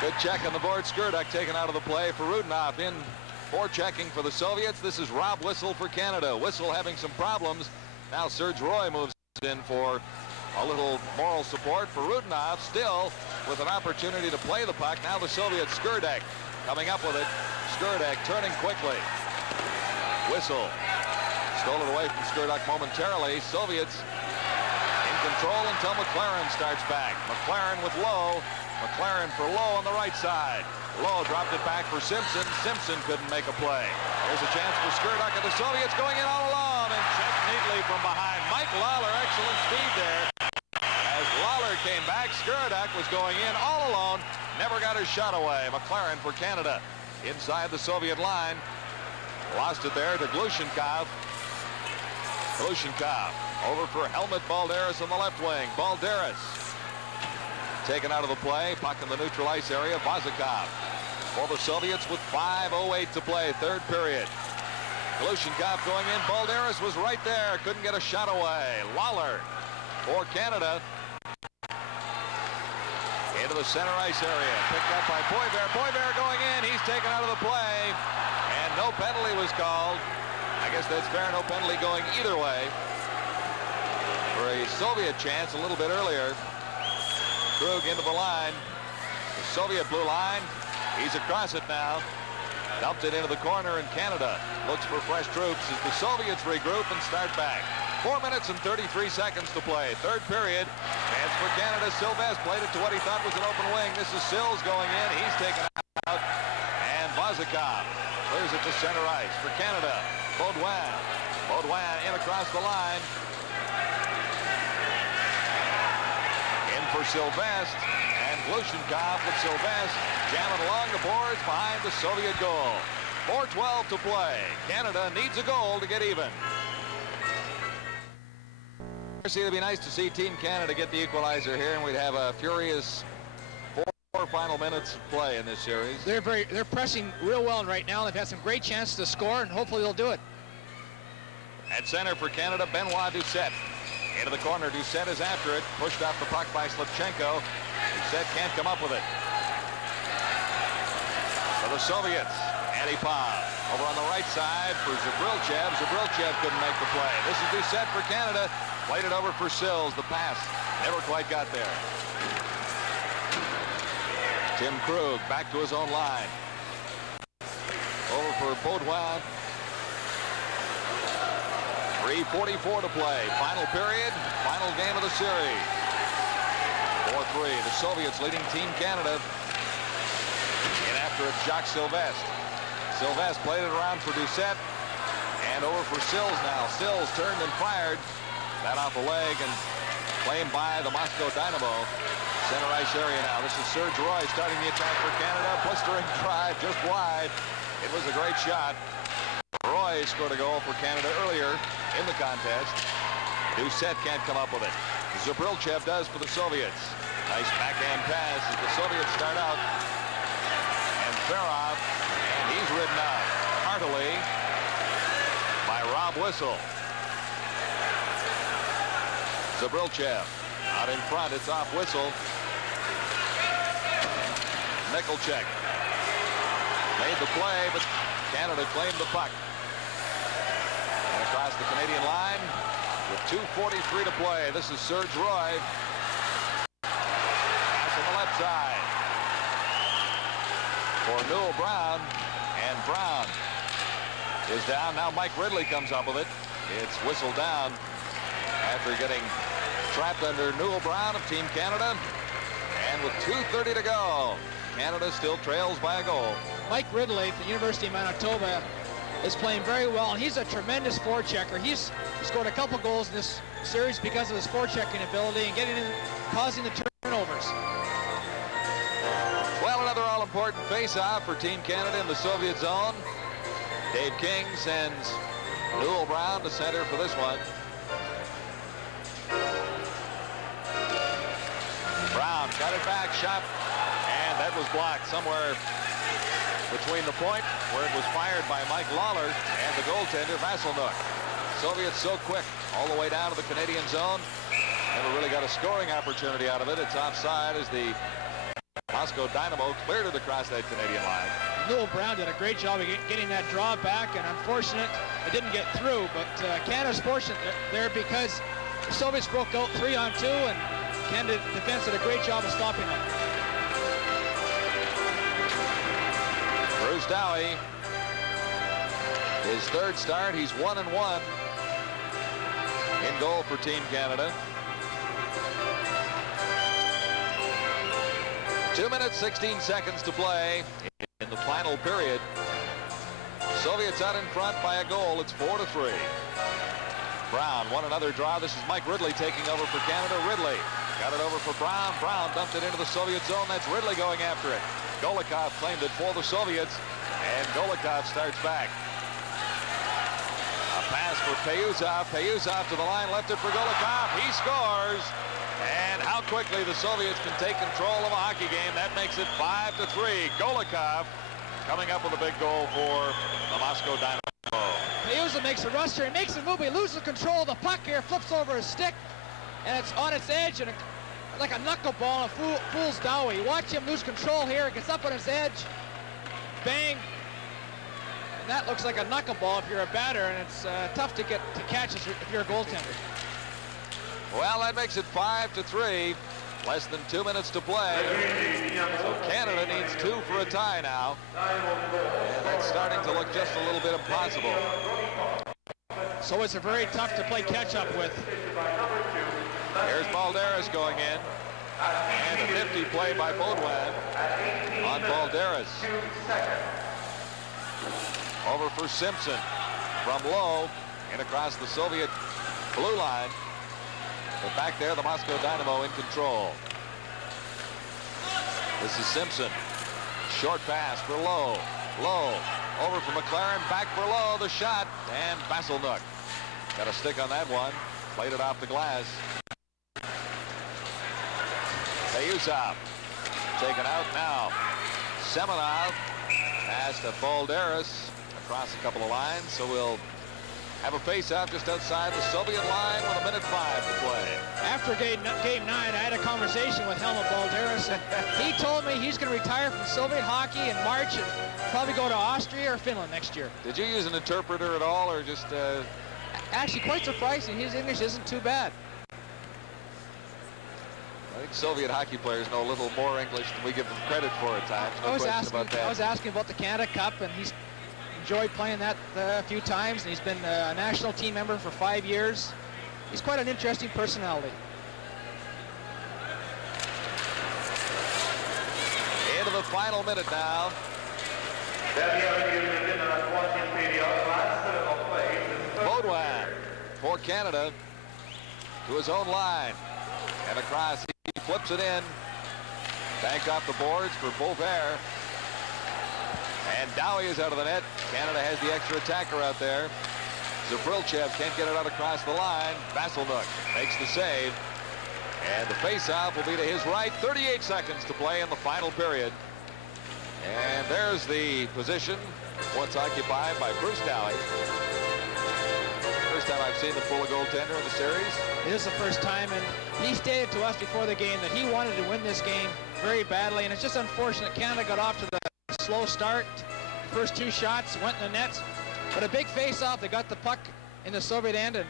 Good check on the board. Skurdek taken out of the play for Rudinoff in for checking for the Soviets. This is Rob Whistle for Canada. Whistle having some problems. Now Serge Roy moves in for a little moral support for Rudinoff, still with an opportunity to play the puck. Now the Soviets, Skurdek coming up with it. Skurdek turning quickly. Whistle stole it away from Skurdek momentarily. Soviets in control until McLaren starts back. McLaren with Lowe. McLaren for Lowe on the right side. Lowe dropped it back for Simpson. Simpson couldn't make a play. There's a chance for Skurdek, and the Soviets going in all alone and checked neatly from behind. Mike Lawler, excellent speed there. As Lawler came back, Skurdek was going in all alone. Never got his shot away. McLaren for Canada inside the Soviet line. Lost it there to Glushenkov. Glushenkov over for Helmut Balderas on the left wing. Balderas taken out of the play. Puck in the neutral ice area. Vazikov for the Soviets with 5:08 to play. Third period. Glushenkov going in. Balderas was right there. Couldn't get a shot away. Lawler for Canada. into the center ice area. Picked up by Boisvert. Boisvert going in. He's taken out of the play. And no penalty was called. I guess that's fair. No penalty going either way. For a Soviet chance a little bit earlier. Krug into the line. The Soviet blue line. He's across it now. Dumped it into the corner, and Canada looks for fresh troops as the Soviets regroup and start back. 4 minutes and 33 seconds to play. Third period. Chance for Canada. Sylvestre played it to what he thought was an open wing. This is Sills going in. He's taken out. And Vazikov clears it to center ice for Canada. Baudouin. Baudouin in across the line. In for Sylvestre. And Glushenkov with Sylvestre jamming along the boards behind the Soviet goal. 4:12 to play. Canada needs a goal to get even. It'd be nice to see Team Canada get the equalizer here, and we'd have a furious four final minutes of play in this series. They're pressing real well right now. They've had some great chances to score, and hopefully they'll do it. At center for Canada, Benoit Doucette. Into the corner, Doucette is after it. Pushed off the puck by Slipchenko. Doucette can't come up with it. For the Soviets, Antipov over on the right side for Zabrilchev. Zabrilchev couldn't make the play. This is Doucette for Canada. Played it over for Sills. The pass never quite got there. Tim Krug back to his own line. Over for Baudouin. 3:44 to play. Final period. Final game of the series. 4-3. The Soviets leading Team Canada. In after it, Jacques Sylvestre. Sylvestre played it around for Doucette. And over for Sills now. Sills turned and fired. That off a leg and claimed by the Moscow Dynamo. Center ice area now. This is Serge Roy starting the attack for Canada. Blistering drive just wide. It was a great shot. Roy scored a goal for Canada earlier in the contest. Doucette can't come up with it. Zabrilchev does for the Soviets. Nice backhand pass as the Soviets start out. And Ferrov, and he's ridden out heartily by Rob Whistle. Zabrilchev out in front. It's off Whistle. Nickelcheck made the play, but Canada claimed the puck. And across the Canadian line with 2:43 to play. This is Serge Roy. Pass on the left side for Newell Brown. And Brown is down. Now Mike Ridley comes up with it. It's whistled down after getting trapped under Newell Brown of Team Canada. And with 2:30 to go, Canada still trails by a goal. Mike Ridley at the University of Manitoba is playing very well, and he's a tremendous forechecker. He's scored a couple goals in this series because of his forechecking ability and getting in, causing the turnovers. Well, another all-important face-off for Team Canada in the Soviet zone. Dave King sends Newell Brown to center for this one. Brown got it back, shot, and that was blocked somewhere between the point where it was fired by Mike Lawler and the goaltender Vasselnook. Soviets so quick all the way down to the Canadian zone. Never really got a scoring opportunity out of it. It's offside as the Moscow Dynamo cleared it across that Canadian line. Newell Brown did a great job of getting that draw back, and unfortunate it didn't get through, but Canada's fortunate there because the Soviets broke out 3-on-2, and Canada defense did a great job of stopping them. Bruce Dowie, his third start, he's 1-1 in goal for Team Canada. 2 minutes, 16 seconds to play in the final period. Soviets out in front by a goal. It's 4-3. Brown won another draw. This is Mike Ridley taking over for Canada. Ridley got it over for Brown. Brown dumped it into the Soviet zone. That's Ridley going after it. Golikov claimed it for the Soviets, and Golikov starts back. A pass for Payuzov. Payuzov to the line, left it for Golikov. He scores. And how quickly the Soviets can take control of a hockey game. That makes it 5-3. Golikov coming up with a big goal for the Moscow Dynamo. Payuzov makes a rush here. He makes a move. He loses control of the puck here. Flips over his stick. And it's on its edge. And like a knuckleball, fools Dowie. Watch him lose control here. Gets up on his edge. Bang. And that looks like a knuckleball if you're a batter, and it's tough to catch if you're a goaltender. Well, that makes it 5-3. Less than 2 minutes to play. So Canada needs 2 for a tie now. And that's starting to look just a little bit impossible. So it's a very tough to play catch-up with. Here's Balderas going in. And a nifty play by Baudouin on Balderas. Over for Simpson. From low and across the Soviet blue line. But back there, the Moscow Dynamo in control. This is Simpson. Short pass for Lowe. Lowe over for McLaren. Back for Lowe. The shot. And Vasilnuk got a stick on that one. Played it off the glass. Payusov taken out now. Semenov pass to Balderas across a couple of lines. So we'll have a face-off just outside the Soviet line with 1:05 to play. After game 9, I had a conversation with Helmut Balderas, and he told me he's going to retire from Soviet hockey in March and probably go to Austria or Finland next year. Did you use an interpreter at all, or just... Actually, quite surprising. His English isn't too bad. I think Soviet hockey players know a little more English than we give them credit for at times. No question about that. I was asking about the Canada Cup, and he's enjoyed playing that a few times, and he's been a national team member for 5 years. He's quite an interesting personality. Into the final minute now. Baudouin for Canada to his own line. And across, he flips it in. Banked off the boards for Beauvert. And Dowie is out of the net. Canada has the extra attacker out there. Zabrilchev can't get it out across the line. Vasilnuk makes the save. And the face-off will be to his right. 38 seconds to play in the final period. And there's the position once occupied by Bruce Dowie. First time I've seen him pull a goaltender in the series. It is the first time, and he stated to us before the game that he wanted to win this game very badly, and it's just unfortunate Canada got off to the slow start. The first 2 shots went in the net, but a big face-off. They got the puck in the Soviet end, and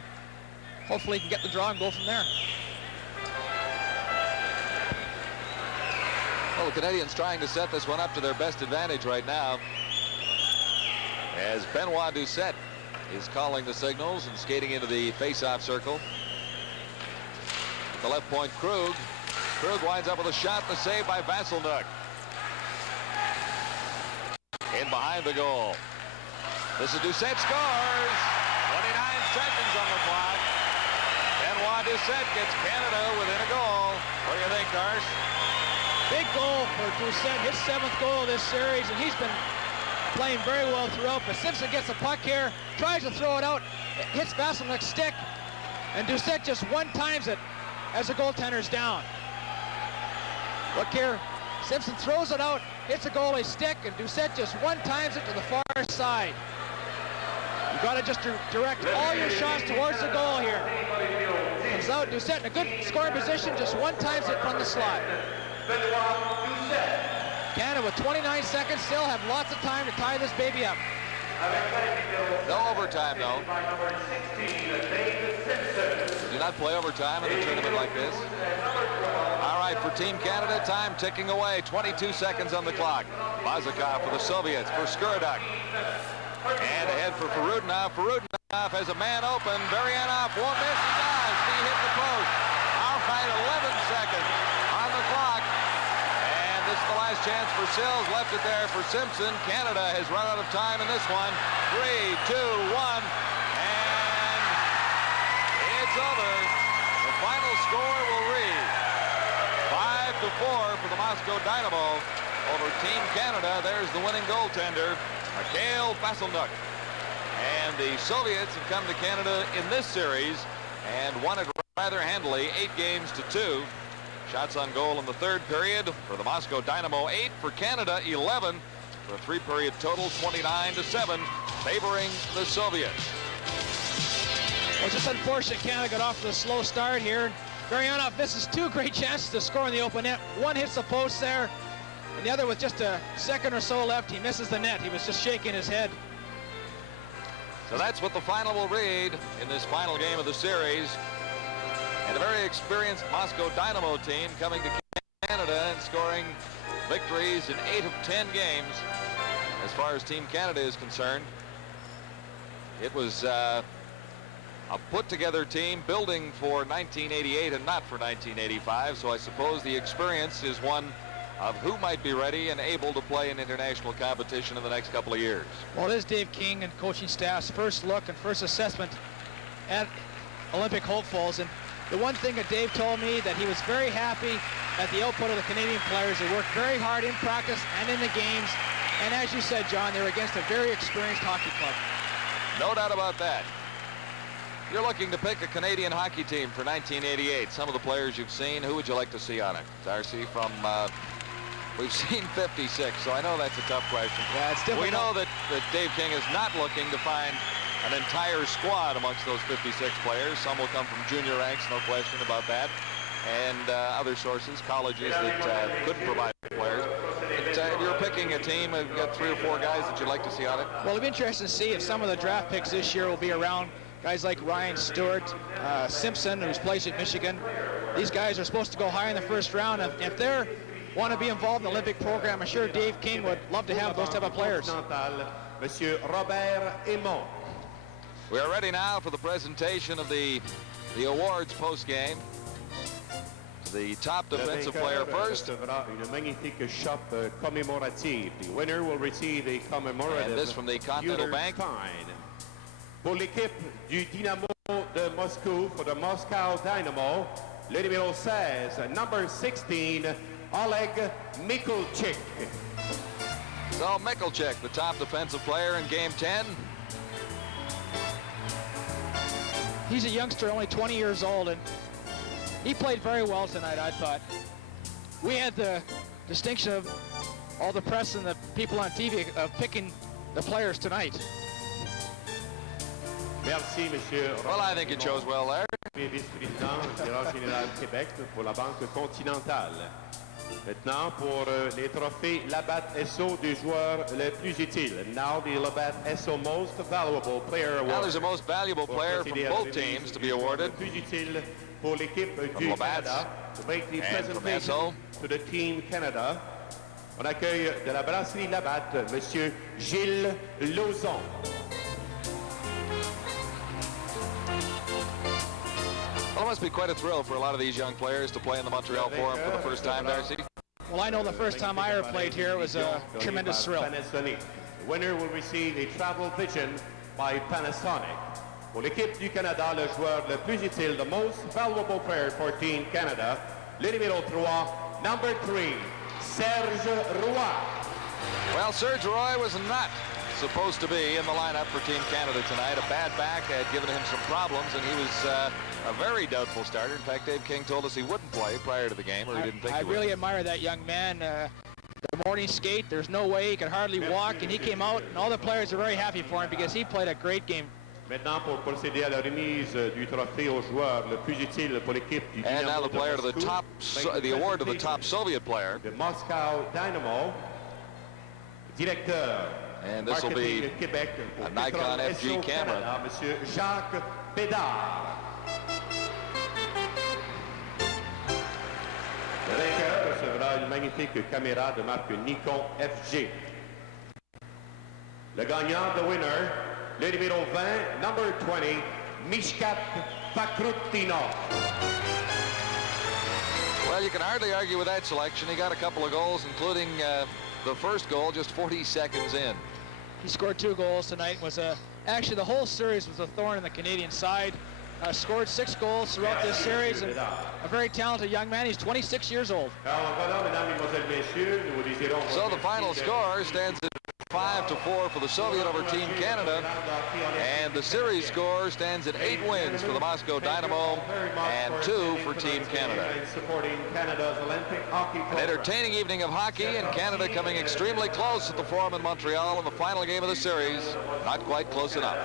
hopefully he can get the draw and go from there. Well, the Canadians trying to set this one up to their best advantage right now, as Benoit Doucette is calling the signals and skating into the face-off circle. At the left point, Krug. Krug winds up with a shot, the save by Vasilnuk. In behind the goal. This is Doucette scores. 29 seconds on the clock. Benoit Doucette gets Canada within a goal. What do you think, Darce? Big goal for Doucette, his 7th goal of this series, and he's been playing very well throughout. But Simpson gets the puck here, tries to throw it out, it hits Vasilnuk's stick, and Doucette just one-times it as the goaltender's down. Look here, Simpson throws it out, hits the goalie's stick, and Doucette just one-times it to the far side. You got to just direct all your shots towards the goal here. Comes out, Doucette in a good scoring position, just one-times it from the slot. Canada with 29 seconds still have lots of time to tie this baby up. No overtime, though. Do not play overtime in a tournament like this. All right, for Team Canada, time ticking away. 22 seconds on the clock. Bazakov for the Soviets, for Skurduk. And ahead for Farudinov. Farudinov has a man open. Varianov won't miss. He does. He hit the post. All right, 11 seconds on the clock. And this is the last chance for Sills. Left it there for Simpson. Canada has run out of time in this one. 3, 2, 1. And it's over. The final score will read 5-4 for the Moscow Dynamo over Team Canada. There's the winning goaltender, Mikhail Vasilnuk. And the Soviets have come to Canada in this series and won it rather handily, 8-2. Shots on goal in the third period for the Moscow Dynamo, 8 for Canada, 11 for a 3-period total, 29-7, favoring the Soviets. Well, it's just unfortunate Canada got off to a slow start here. Gurianov misses two great chances to score in the open net. One hits the post there, and the other with just a second or so left, he misses the net. He was just shaking his head. So that's what the final will read in this final game of the series. And a very experienced Moscow Dynamo team coming to Canada and scoring victories in 8 of 10 games. As far as Team Canada is concerned, it was a put-together team building for 1988 and not for 1985. So I suppose the experience is one of who might be ready and able to play in international competition in the next couple of years. Well, it is Dave King and coaching staff's first look and first assessment at Olympic hopefuls. And the one thing that Dave told me, that he was very happy at the output of the Canadian players. They worked very hard in practice and in the games. And as you said, John, they're against a very experienced hockey club. No doubt about that. You're looking to pick a Canadian hockey team for 1988. Some of the players you've seen, who would you like to see on it? Darcy, from we've seen 56, so I know that's a tough question. Yeah, it's difficult. We know that Dave King is not looking to find an entire squad amongst those 56 players. Some will come from junior ranks, no question about that, and other sources, colleges that couldn't provide players. But if you're picking a team, you've got 3 or 4 guys that you'd like to see on it. Well, it'll be interesting to see if some of the draft picks this year will be around guys like Ryan Stewart, Simpson, who's plays at Michigan. These guys are supposed to go high in the first round. If they're want to be involved in the Olympic program, I'm sure Dave King would love to have those type of players. Monsieur Robert Aymon. We are ready now for the presentation of the awards post-game. The top defensive player first. Une magnifique shop commémorative. The winner will receive a commemorative. And this from the Continental Bank. Pour l'équipe du Dynamo de Moscou, for the Moscow Dynamo, le numéro 16, number 16, Oleg Mikulchik. So Mikulchik, the top defensive player in Game 10. He's a youngster, only 20 years old, and he played very well tonight, I thought. We had the distinction of all the press and the people on TV of picking the players tonight. Merci, Monsieur. Well, I think you chose well there. Vice-président tirage général Québec pour la Banque Continentale. Maintenant, pour les trophées Labatt Esso du joueur le plus utile. Now the Labatt Esso Most Valuable Player Award. Now there's a most valuable player from both teams to be awarded. Le plus utile pour l'équipe du Canada. To make the presentation to the Team Canada. On accueille de la brasserie Labatt, Monsieur Gilles Lauzon. Well, it must be quite a thrill for a lot of these young players to play in the Montreal Forum for the first time, Darcy. Well, I know the first time I ever played here, it was a tremendous thrill. The winner will receive a travel pigeon by Panasonic. Pour l'équipe du Canada, le joueur le plus utile, the most valuable player for Team Canada, le numéro 3, number 3, Serge Roy. Well, Serge Roy was not supposed to be in the lineup for Team Canada tonight. A bad back had given him some problems, and he was a very doubtful starter. In fact, Dave King told us he wouldn't play prior to the game, or he didn't think he would. I really admire that young man. The morning skate, there's no way he could hardly walk, and he came out, and all the players are very happy for him because he played a great game. Maintenant, pour procéder à la remise du trophée au joueur le plus utile pour l'équipe du Dynamo. And now the player to the top, the award to the top Soviet player. The Moscow Dynamo, directeur. And this will be a Nikon FG camera. Monsieur Jacques Bédard. Le vainqueur recevra une magnifique caméra de marque Nikon FG. Le gagnant, the winner, le numéro 20, number 20, Mishkat Pakrutinov. Well, you can hardly argue with that selection. He got a couple of goals, including the first goal just 40 seconds in. He scored 2 goals tonight. Actually, the whole series was a thorn in the Canadian side. Scored 6 goals throughout this series, and a very talented young man. He's 26 years old. So the final score stands at 5-4 for the Soviet over Team Canada, and the series score stands at 8 wins for the Moscow Dynamo and 2 for Team Canada. An entertaining evening of hockey, and Canada coming extremely close at the Forum in Montreal in the final game of the series. Not quite close enough.